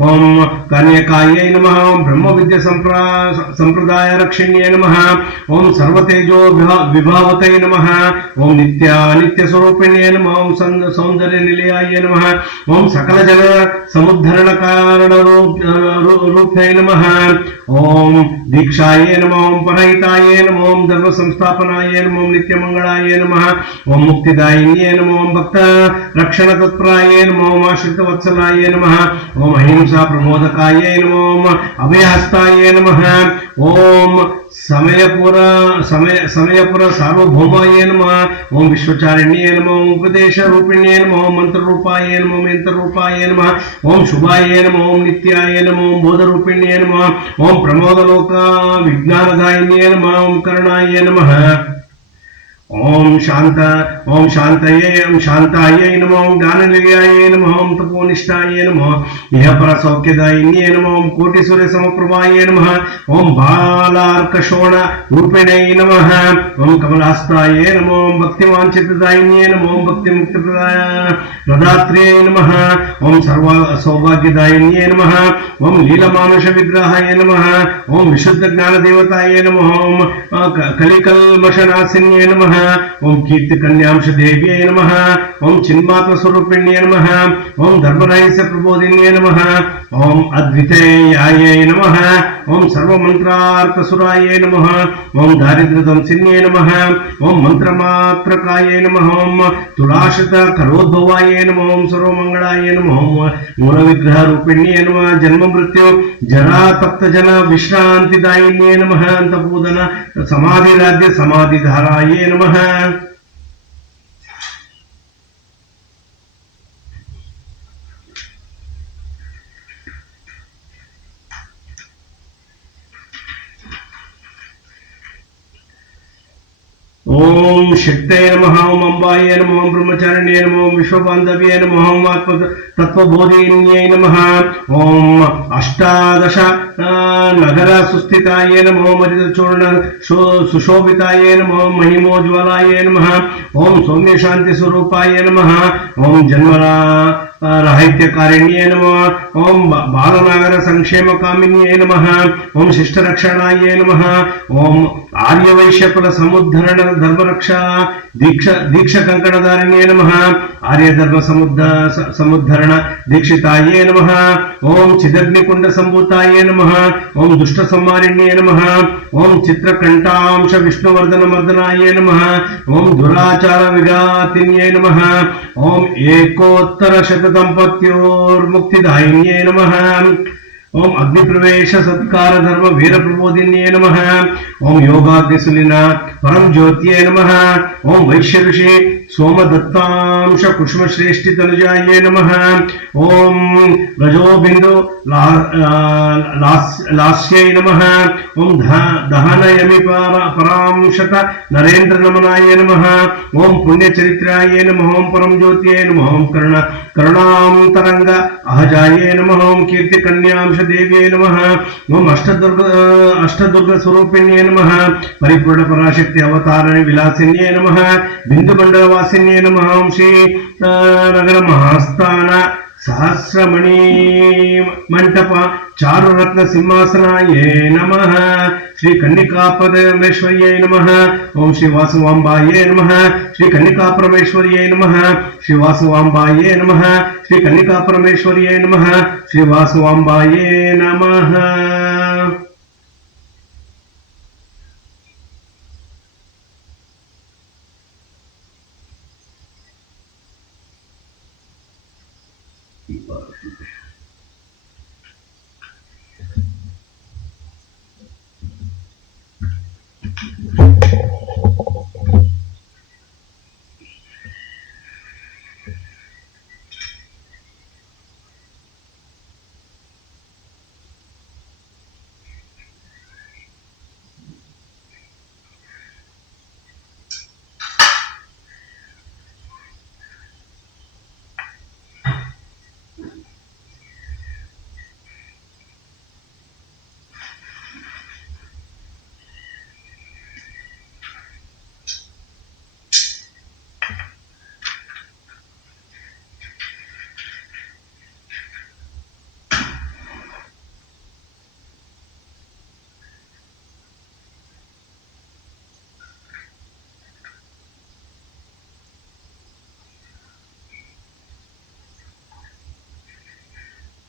ओम कन्यकाय नमः। ओम ब्रह्म विद्या संप्रदाय रक्षिण्ये नमः। ओम सर्वतेजो विभावते नमः। ओम नित्य स्वरूपिण्ये नमः। ओम सौंदर्य निलयाय नमः। ओम सकल जन समुद्धरण कारण रूपाय नमः। ओम दीक्षाय नमः। ओम परहिताय नमः। ओम धर्म संस्थापनाय नमः। ओम नित्य मंगलाय नमः। ओम मुक्तिदायिन्ये नमः। ओम भक्त रक्षण तत्पराय नमः। ओम आश्रित वत्सलाय नमः। ओम अहिंसा प्रबोधकाय नमः। ओम अभयहस्ताय नमः। ओम समयपुर सार्वभौमाय नमः। ओम विश्वचारिण्ये नमः। ओम उपदेश रूपिण्ये नमः। ओम मंत्र रूपाय नमः। ओम यंत्र रूपाय नमः। ओम शुभाय नमः। ओम नित्याय नमः। ओम बोध रूपिण्ये नमः। ओम प्रमोदलोक विज्ञानदायिन्ये नमः। ओम करणाय नमः। ओम शांताय नमः। ओम ज्ञाननिलयाय नमः। ओम तपोनिष्ठाय नमः। इह पर सौख्यदायिन्ये नमः। ओम कोटि सूर्य समप्रभाय नमः। ओम बालार्कशोण रूपिणे नमः। ओम कमलहस्ताय नमः। ओम भक्तिवांछितदायिन्ये नमः। ओम भक्तिमुक्त प्रदात्रे नमः। ओम सर्व सौभाग्यदायिन्ये नमः। ओम लीलमानुष विग्रहाय नमः। ओम विशुद्ध ज्ञान देवताय नमः। ओम कलिकल्मषनाशिन्ये नमः। ओम कीर्ति कन्यांश देव्ये नमः। ओम चिन्मात्र स्वरूपिण्ये नमः। ओम धर्मरहस्य प्रबोधिन्ये नमः। ओम अद्वितीयाय नमः। ओम सर्वमंत्रार्थ सुराय नमः। ओम दारिद्र्यदंसिन्ये नमः। ओम मंत्रमात्रकाय नमः। ओम तुलाश्रित करोद्भवाय नमः। ओम सर्वमंगलाय नमः। ओम मूलविग्रह रूपिण्ये नमः। जन्म मृत्यु जरा तप्त जन विश्रांतिदायिन्ये नमः। अंतपूदन समाधिराध्य समाधिधाराय नमः। ओम शक्तये नमः। ओम अंबाय नमः। ओम ब्रह्मचारिण्ये नमः। ओम विश्वबांधव्ये नमः। ओम आत्म तत्वबोधिन्ये नमः। ओम अष्टादश नगर सुस्थिताय नमः। ओम हरितचूर्ण सुशोभिताय नमः। ओम महिमोज्वलाय नमः। ओम सौम्य शांति स्वरूपाय नमः। ओम जन्मरा राहित्यकारिण्ये नमः। ओम बालनागर संक्षेम कामिन्ये नमः। ओम शिष्ट रक्षणाय नमः। ओम आर्य वैश्य कुल समुद्धरण धर्मरक्षा दीक्ष कंकणधारिण्ये नमः। आर्य धर्म समुद्धरण दीक्षिताय नमः। ओम चिदग्निकुंड संभूताय नमः। ओम दुष्ट संहारिण्ये नमः। ओम चित्रकंठांश विष्णुवर्धन मर्दनाय नमः। ओम दुराचार विघातिन्ये नमः। ओम एकोत्तर शत दंपत्योर्मुक्तिदायिन्ये नमः। ओम अग्निप्रवेश सत्कार धर्म वीर प्रबोधिन्ये नमः। ओम योगाग्निसुलिना परम ज्योतिये नमः। ओम वैश्य ऋषि सोमदत्तांश कुष्म श्रेष्ठि तनुजाये नमः। ओम रजोबिंदु लास्यै नमः। ओम दहन यमि परांशत नरेंद्र नमनाय नमः। ओम पुण्यचरित्राय नमः। ओम परम ज्योतिये नमः। ओम करुणांतरंग अहजाये नमः। ओम कीर्ति कन्यांश देव्ये नमः। ओम अष्टदुर्ग स्वरूपिण्ये नमः। परिपूर्ण पराशक्ति अवतारिणी विलासिन्ये नमः। बिंदु मंडल वासिन्ये नमः। ओम श्री नगर महास्थान सहस्रमणि मंटप चारुरत्न सिंहासनाये नमः। श्री कन्निका परमेश्वर्यै नमः। ओम श्री वासवांबाये नमः। श्री कन्निका परमेश्वर्यै नमः। श्री वासवांबाये नमः। श्री कन्निका परमेश्वर्यै नमः। श्री वासवांबाये नमः।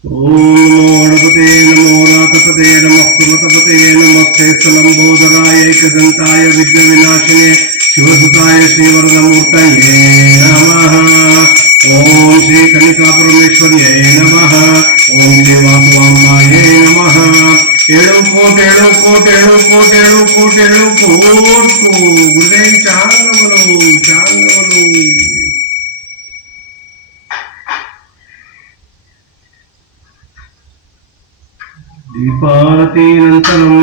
ओम गणपते नमो रातपते नमः कुमतपते नमस्ते स्थलंबोधराय एकदंताय विघ्न विनाशिने शिवसुताय श्रीवरदमूर्तये नमः। ओम श्री कन्निका परमेश्वर्यै नमः। ओम श्री वासवांबायै नमः। ఏడు కోట్ ఏడు కోట్ ఏడు కోట్ ఏడు కోట్ ఏడు కోట్కు గురుదేవి చాంగములు చాంగములు दीपारतीनन्तरम्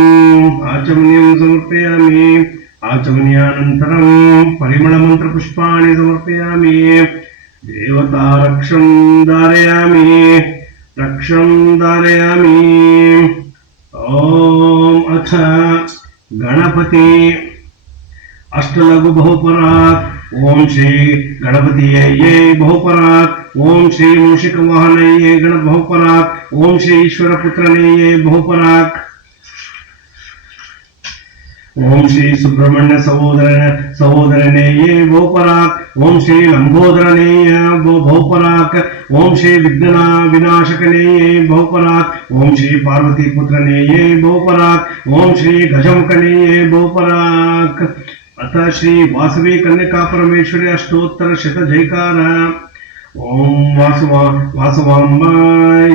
आचमनीयं समर्पयामि। आचमनीयानन्तरं परिमलमन्त्रपुष्पाणि समर्पयामि। देवता रक्षं धारयामि। रक्षं धारयामि। ॐ अथ गणपति अष्टलघु बहुपरात्। ओम श्री गणपतिये बहुपरात्। ओम श्री मूषिक वाहनये गण बहुपरात्। ओम श्री ईश्वर पुत्रनेये बहुपरात्। ओम श्री सुब्रह्मण्य सहोदरनेये बहुपरात्। ओम श्री लंबोदरनेय बहुपरात्। ओम श्री विघ्न विनाशकनेये बहुपरात्। ओम श्री पार्वती पुत्रनेये बहुपरात्। ओम श्री गजमुखनेये बहुपरात्। अतः श्री वासवी कन्निका परमेश्वरी अष्टोत्तर शत जयकार। ओम वासवांबा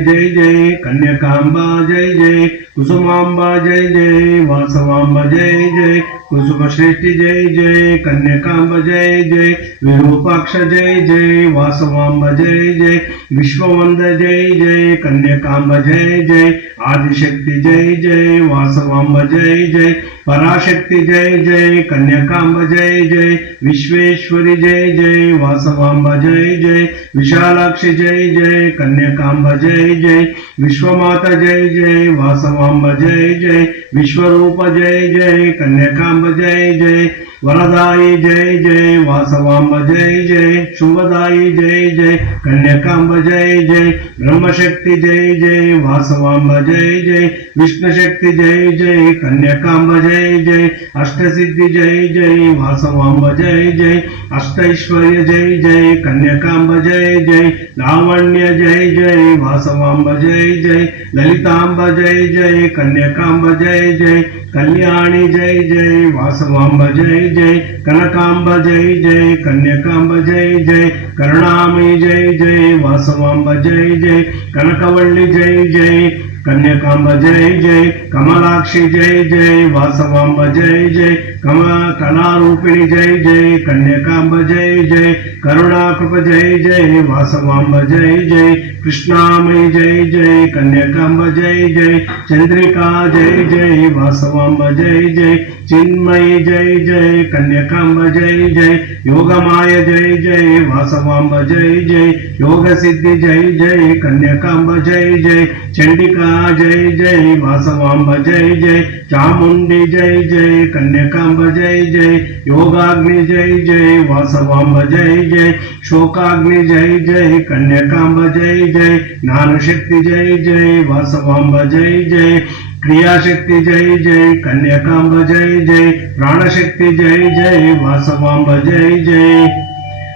जय जय। कन्यकांबा जय जय। कुसुमांबा जय जय। वासवांबा जय जय। कुसुम श्रेष्ठि जय जय। कन्यकांबा जय जय। विरूपाक्ष जय जय। वासवांबा जय जय। विश्ववंद जय जय। कन्यकांबा जय जय। आदिशक्ति जय जय। वासवांबा जय जय। पराशक्ति जय जय। कन्यकांबा जय जय। विश्वेश्वरी जय जय। वासवांबा जय जय। विशालाक्षी जय जय। कन्यकांबा जय जय। विश्वमाता जय जय। वासवांबा जय जय। विश्वरूप जय जय। कन्यकांबा जय जय। वरदाई जय जय। वासवांबा जय जय। शुभदाई जय जय। कन्यकांबा जय जय। ब्रह्मशक्ति जय जय। वासवांबा जय जय। विष्णुशक्ति जय जय। कन्यकांबा जय जय। अष्टसिद्धि जय जय। वासवांबा जय जय। अष्टैश्वर्य जय जय। कन्यकांबा जय जय। लावण्य जय जय। वासवांबा जय जय। ललितांबा जय जय। कन्यकांबा जय जय। कल्याणी जय जय। वासवांबा जय जय। कनकांबा जय जय। कन्यकांबा जय जय। करुणामयी जय जय। वासवांबा जय जय। कनकवल्ली जय जय। कन्याकांब जय जय, कमलाक्षी जय जय, वासवांब जय जय, कलारूपिणी जय जय, कन्याकांब जय जय, करुणाकृप जय जय, वासवांब जय जय, कृष्णामयी जय जय, कन्याकांब जय जय, चंद्रिका जय जय, वासवांब जय जय, चिन्मयी जय जय, कन्याकांब जय जय, योगमाय जय जय, वासवांब जय जय, योग सिद्धि जय जय, कन्याकांब जय जय, चंडिका जय जय, वासवांब जय जय, चामुंडी जय जय, कन्याकांब जय जय, योगाग्नि जय जय, वासवांब जय जय, शोकाग्नि जय जय, कन्याकांब जय जय, ज्ञानशक्ति जय जय, वासवांब जय जय, क्रियाशक्ति जय जय, कन्याकांब जय जय, प्राणशक्ति जय जय, वासवांब जय जय,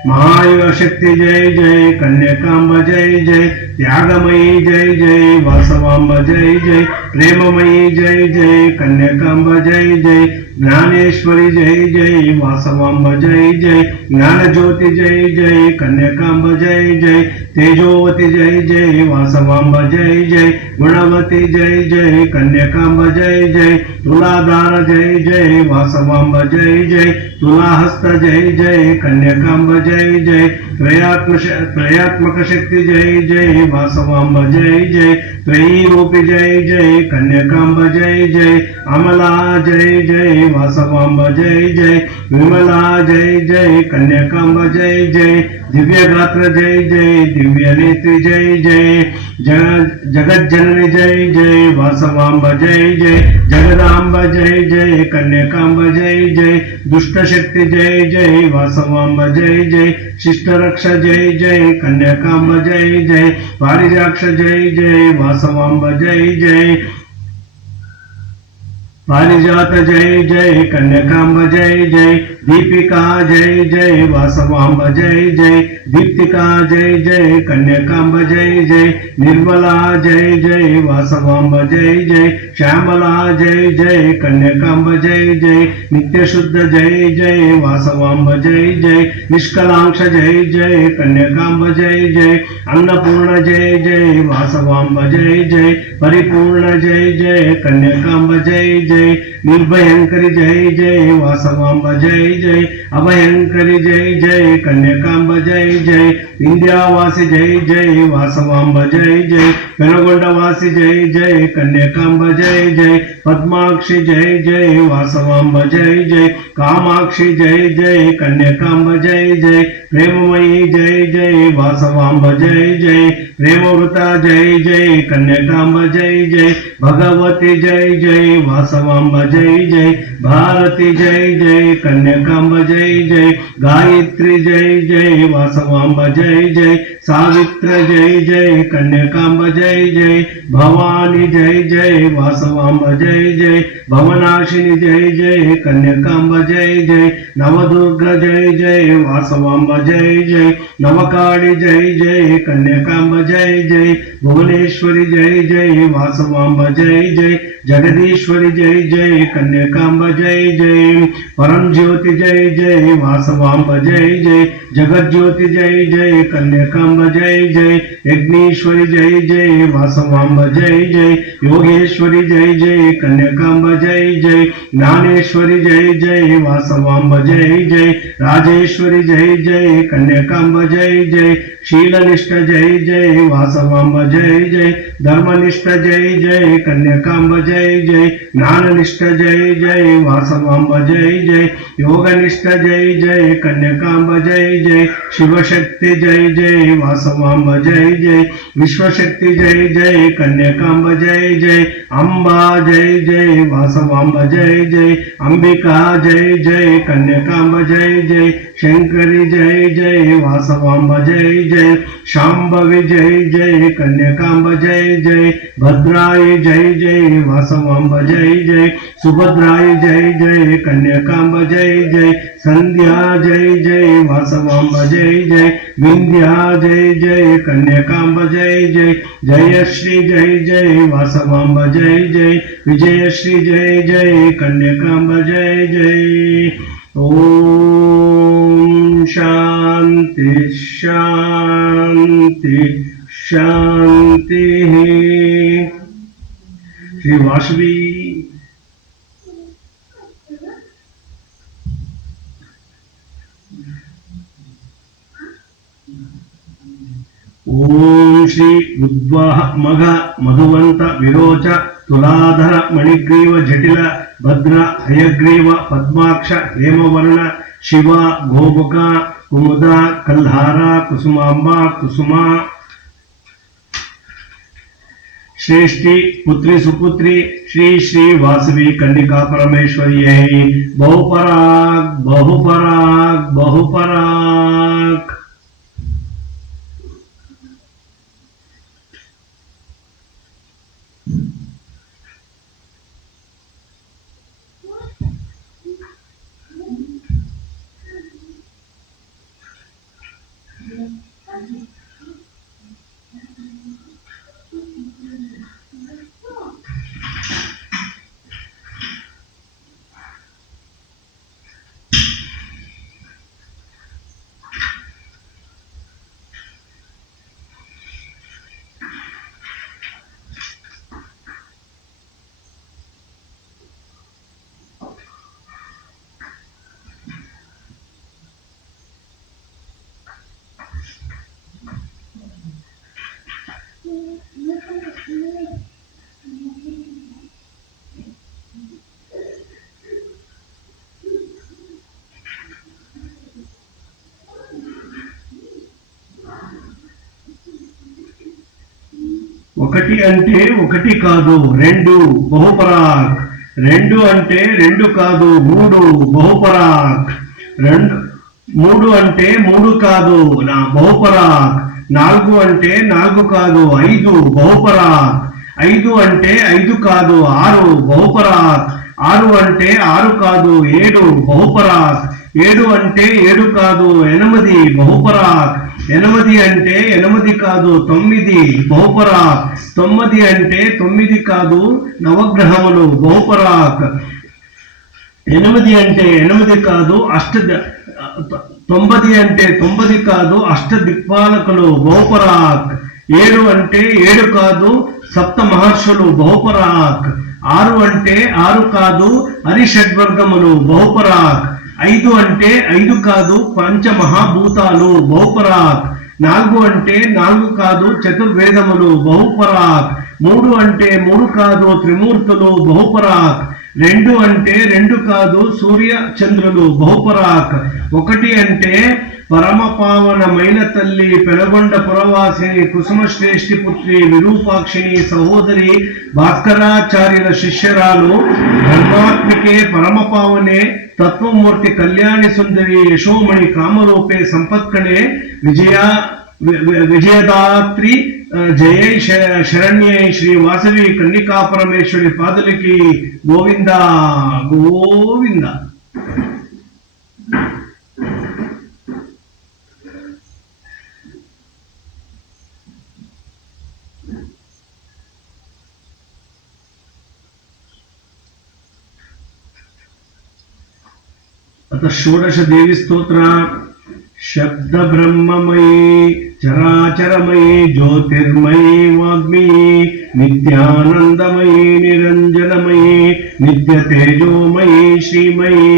महायोग शक्ति जय जय, कन्याकांब जय जय, त्यागमयी जय जय, वासवांब जय जय, प्रेममयी जय जय, कन्याकांब जय जय, ज्ञानेश्वरी जय जय, वासवांब जय जय, ज्ञानज्योति जय जय, कन्याकांब जय जय, तेजोवती जय जय, वासवांब जय जय, गुणवती जय जय, कन्याकांब जय जय, तुलाधार जय जय, वासवांब जय जय, तुलाहस्त जय जय, कन्याकांब जय जय, त्रयात्मक शक्ति जय जय, वासवांब जय जय, त्रयी रूपी जय जय, कन्याकांब जय जय, अमला जय जय, वासवांब जय जय, विमला जय जय, कन्याकांब जय जय, दिव्य गात्र जय जय, दिव्य नेत्री जय जय, जगत जननी जय जय, वासवांब जय जय, जगदांब जय जय, कन्याकांब जय जय, दुष्ट शक्ति जय जय, वासवांब जय जय, शिष्ट रक्ष जय जय, कन्याकांब जय जय, पारिजाक्ष जय जय, वासवांब जय जय, पारिजात जय जय, कन्याकांब जय जय, दीपिका जय जय, वासवांब जय जय, दीप्तिका जय जय, कन्याकांब जय जय, निर्मला जय जय, वासवांब जय जय, श्यामला जय जय, कन्याकांब जय जय, नित्यशुद्ध जय जय, वासवांब जय जय, निष्कलांक्ष जय जय, कन्याकांब जय जय, अन्नपूर्ण जय जय, वासवांब जय जय, परिपूर्ण जय जय, कन्याकांब जय जय, निर्भयंकरी जय जय, वासवांब जय जय, अभयंकरी जय जय, कन्याकांब जय जय, विंध्यावासी जय जय, वासवांब जय जय, पेनगोंडवासी जय जय, कन्याकांब जय जय, पद्माक्षी जय जय, वासवांब जय जय, कामाक्षी जय जय, कन्याकांब जय जय, प्रेममयी जय जय, वासवांब जय जय, प्रेमवृता जय जय, कन्याकांब जय जय, भगवती जय जय, वासवांब जय जय, भारती जय जय, कन्याकांब जय जय, गायत्री जय जय, वासवांब जय जय, सावित्र जय जय, कन्याकांब जय जय, भवानी जय जय, वासवांब जय जय, भवनाशिनी जय जय, कन्याकांब जय जय, नवदुर्गा जय जय, वासवांब जय जय, नवकाली जय जय, कन्याकांब जय जय, भुवनेश्वरी जय जय, वासवांब जय जय, जगदीश्वरी जय जय, कन्याकांब जय जय, परम ज्योति जय जय, वासवांब जय जय, जगत ज्योति जय जय, कन्याकांब जय जय, यज्ञेश्वरी जय जय, वासवांब जय जय, योगेश्वरी जय जय, कन्याकांब जय जय, ज्ञानेश्वरी जय जय, वासवांब जय जय, राजेश्वरी जय जय, कन्याकांब जय जय, शीलनिष्ठ जय जय, वासवांब जय जय, धर्मनिष्ठ जय जय, कन्याकांब जय जय, ज्ञाननिष्ठ जय जय, वासवांब जय जय, योगनिष्ठ जय जय, कन्याकांब जय जय, शिवशक्ति जय जय, वासवांब जय जय, विश्वशक्ति जय जय, कन्याकांब जय जय, अंबा जय जय, वासवांब जय जय, अंबिका जय जय, कन्याकांब जय जय, शंकरी जय जय, वासवांब जय जय, शांभवी जय जय, कन्याकांब जय जय, भद्राय जय जय, वासवांब जय जय, सुभद्राय जय जय, कन्याकांब जय जय, संध्या जय जय, वासवांब जय जय, विंध्या जय जय, कन्याकांब जय जय, जयश्री जय जय, वासवांब जय जय, विजयश्री जय जय, कन्याकांब जय जय। ओम शांति शांति शांति। శ్రీ వాసవి ఓం శ్రీ ఉద్వాహ మఘ మధువంత విరోచ తులాధర మణిగ్రీవ జటిల భద్ర హయగ్రీవ పద్మాక్ష హేమవర్ణ శివ గోముఖ కుముద కల్హార కుసుమాంబ కుసుమా श्रेष्ठी पुत्री सुपुत्री श्री श्री वासवी कन्निका परमेश्वर्यै बहुपराग बहुपराग बहुपराग। ఒకటి అంటే ఒకటి కాదు రెండు బహుపరాగ్, రెండు అంటే రెండు కాదు మూడు బహుపరాగ్, మూడు అంటే మూడు కాదు నా బహుపరాగ్, నాలుగు అంటే నాలుగు కాదు ఐదు బహుపరాగ్, ఐదు అంటే ఐదు కాదు ఆరు బహుపరాగ్, ఆరు అంటే ఆరు కాదు ఏడు బహుపరాగ్, ఏడు అంటే ఏడు కాదు ఎనిమిది బహుపరాగ్, ఎనిమిది అంటే ఎనిమిది కాదు తొమ్మిది బహుపరాగ్, తొమ్మిది అంటే తొమ్మిది కాదు నవగ్రహములు బహుపరాగ్, ఎనిమిది అంటే ఎనిమిది కాదు తొమ్మిది అంటే తొమ్మిది కాదు అష్ట దిక్పాలకులు బహుపరాగ్, ఏడు అంటే ఏడు కాదు సప్త మహర్షులు బహుపరాగ్, ఆరు అంటే ఆరు కాదు హరిషడ్వర్గములు బహుపరాగ్, ఐదు అంటే ఐదు కాదు పంచమహాభూతాలు బహుపరాగ్, నాలుగు అంటే నాలుగు కాదు చతుర్వేదములు బహుపరాగ్, మూడు అంటే మూడు కాదు త్రిమూర్తులు బహుపరాగ్, రెండు అంటే రెండు కాదు సూర్య చంద్రులు బహుపరాగ్, ఒకటి అంటే పరమ పావనమైన తల్లి పెనగొండ పురవాసిని కుసుమశ్రేష్ఠి పుత్రి విరూపాక్షిని సహోదరి భాస్కరాచార్యుల శిష్యరాలు ధర్మాత్మికే పరమ పావనే తత్వమూర్తి కళ్యాణి సుందరి యశోమణి కామరూపే సంపత్కణే విజయదాత్రి జయ శరణ్యై శ్రీ వాసవి కన్నికా పరమేశ్వరి పాదులకి గోవింద గోవింద। अतः षोडश देवी स्तोत्र शब्द ब्रह्ममयी चराचरमयी ज्योतिर्मयी वाग्मयी नित्यानंदमयी निरंजनमयी नित्य तेजोमयी श्रीमयी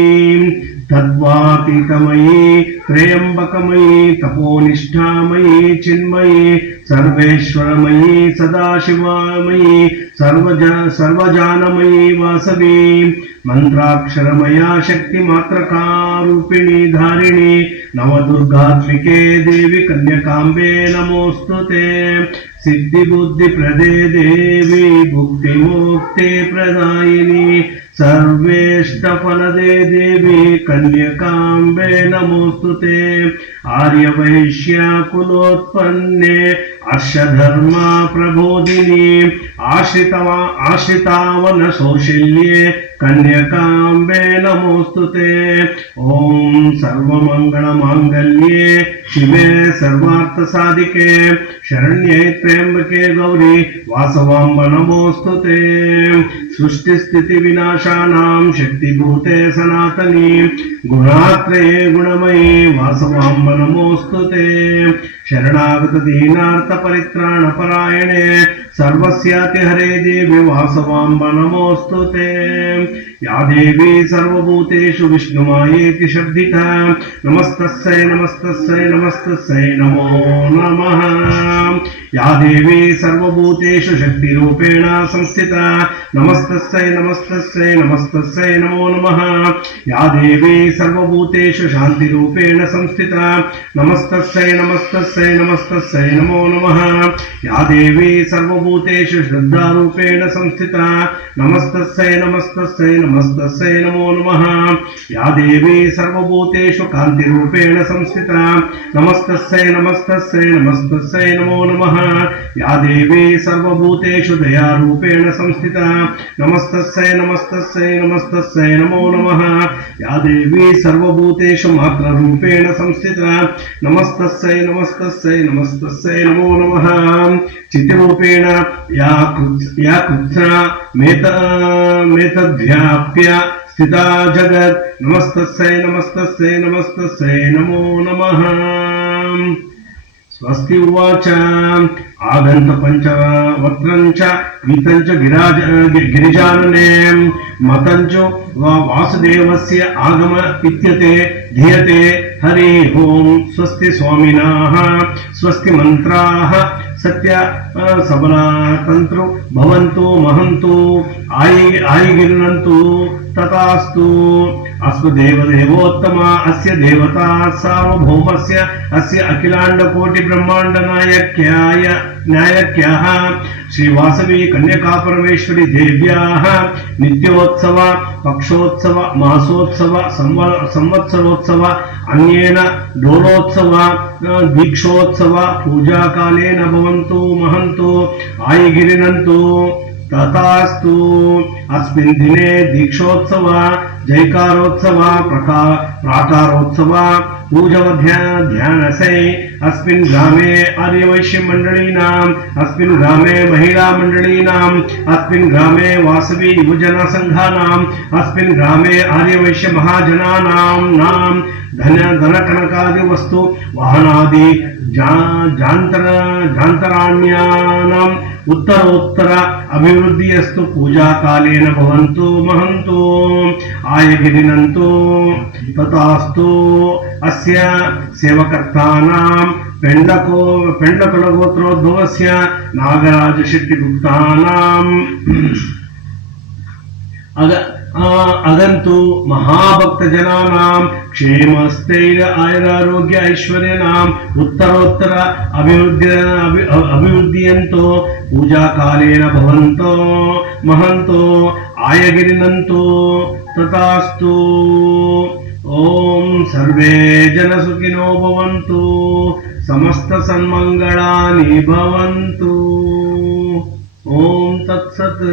तद्वातीतमयी त्रयंबकमयी तपोनिष्ठामयी चिन्मयी सर्वेश्वरमयी सदाशिवमयी सर्वजानमयी वासवी मंत्राक्षरमया शक्ति मात्रकारूपिणी धारिणी नवदुर्गात्मिके देवी कन्यकांबे नमोस्तुते सिद्धि बुद्धि प्रदे देवी भुक्ति मुक्ति प्रदायिनी सर्वेष्टफलदे देवी कन्यकांबे नमोस्तुते आर्यवैश्य कुलोत्पन्ने अर्षधर्मा प्रबोधिनी आश्रितावन सौशल्ये कन्यकांबे नमोस्तुते ओम सर्वमंगलमांगल्ये शिवे सर्वार्थ साधिके शरण्ये त्र्यंबके गौरी वासवांब नमोस्तुते सृष्टि स्थिति विनाशानां शक्तिभूते सनातनी गुणात्रये गुणमयी वासवांब नमोऽस्तुते शरणागतदीनार्तपरित्राणपरायणे सर्वस्यातिहरे देवी वासवाम्ब नमोऽस्तुते या देवी सर्वभूतेषु विष्णुमायेति शब्दिता नमस्तस्यै नमस्तस्यै नमस्तस्यै नमो नमः या देवी सर्वभूतेषु शक्तिरूपेण संस्थिता नमस्तस्यै नमस्तस्यै नमस्तस्यै नमो नमः या देवी सर्वभूतेषु शान्तिरूपेण संस्थिता नमस्तस्यै नमस्तस्यै नमस्तस्यै नमो नमः या देवी सर्वभूतेषु श्रद्धारूपेण संस्थिता नमस्तस्यै नमस्तस्यै नमस्तस्यै नमो नमः या देवी सर्वभूतेषु कान्तिरूपेण संस्थिता नमस्तस्यै नमस्तस्यै नमस्तस्यै नमो नमः या देवी सर्वभूतेषु दयारूपेण संस्थिता नमस्तस्यै नमस्तस्यै नमस्तस्यै नमो नमः या देवी सर्वभूतेषु मात्ररूपेण संस्थिता नमस्तस्यै नमस्तस्यै नमस्तस्यै नमो नमः चित्तरूपेण या कृत्स्ना मेतद्व्याप्य स्थिता जगत् नमस्तस्यै नमस्तस्यै नमस्तस्यै नमो नमः स्वस्ति उवाच आगन्त पंचवक्त्रञ्च गीतञ्च गिरिजानने मतञ्च वासुदेवस्य आगम इत्यते धियते हरि ओं स्वस्ति स्वामिनः स्वस्ति मंत्राः सत्य सबला तंत्रु भवन्तु महन्तु आयिगिरन्तु तथास्तु अस्मदेवदेवोत्तम अस्य देवता सार्वभौमस्य अस्य अखिलांड कोटि ब्रह्मांड नायक्याः श्रीवासवी कन्यका परमेश्वरी देव्याः नित्योत्सव पक्षोत्सव मासोत्सव संवत्सरोत्सव अन्येन डोलोत्सव दीक्षोत्सव पूजा कालेन भवन्तु महन्तु आयिगिरिनन्तु तथास्तु अस्मिन् दिने दीक्षोत्सव जयकारोत्सव प्राकारोत्सव पूजवध्यानसै अस्मिन् ग्रामे आर्यवैश्य मंडलीनाम् अस्मिन् ग्रामे महिला मंडलीनाम् अस्मिन् ग्रामे वासवी युवजन संघानाम् अस्मिन् ग्रामे आर्यवैश्य महाजनानां नाम धन कनकादि वस्तु वाहनादि जान्तराण्यानाम् उत्तरोत्तर अभिवृद्धिस्तु पूजा कालेन भवन्तु महन्तु आयगिरिनन्तु तथास्तु अस्य सेवकर्तानां पेण्डकुलगोत्रोद्भवस्य नागराज शेट्टिगुप्तानां अगन्तु महाभक्तजनानां क्षेमस्थैर्य आयुरारोग्य ऐश्वर्यानाम् उत्तरोत्तर अभिवृद्धियन्तो पूजा कालेन भवन्तो महन्तो आयगिरिनन्तु तथास्तु ओम सर्वे जन सुखिनो भवन्तु समस्त सन्मंगलानि भवन्तु ओम तत्सत्।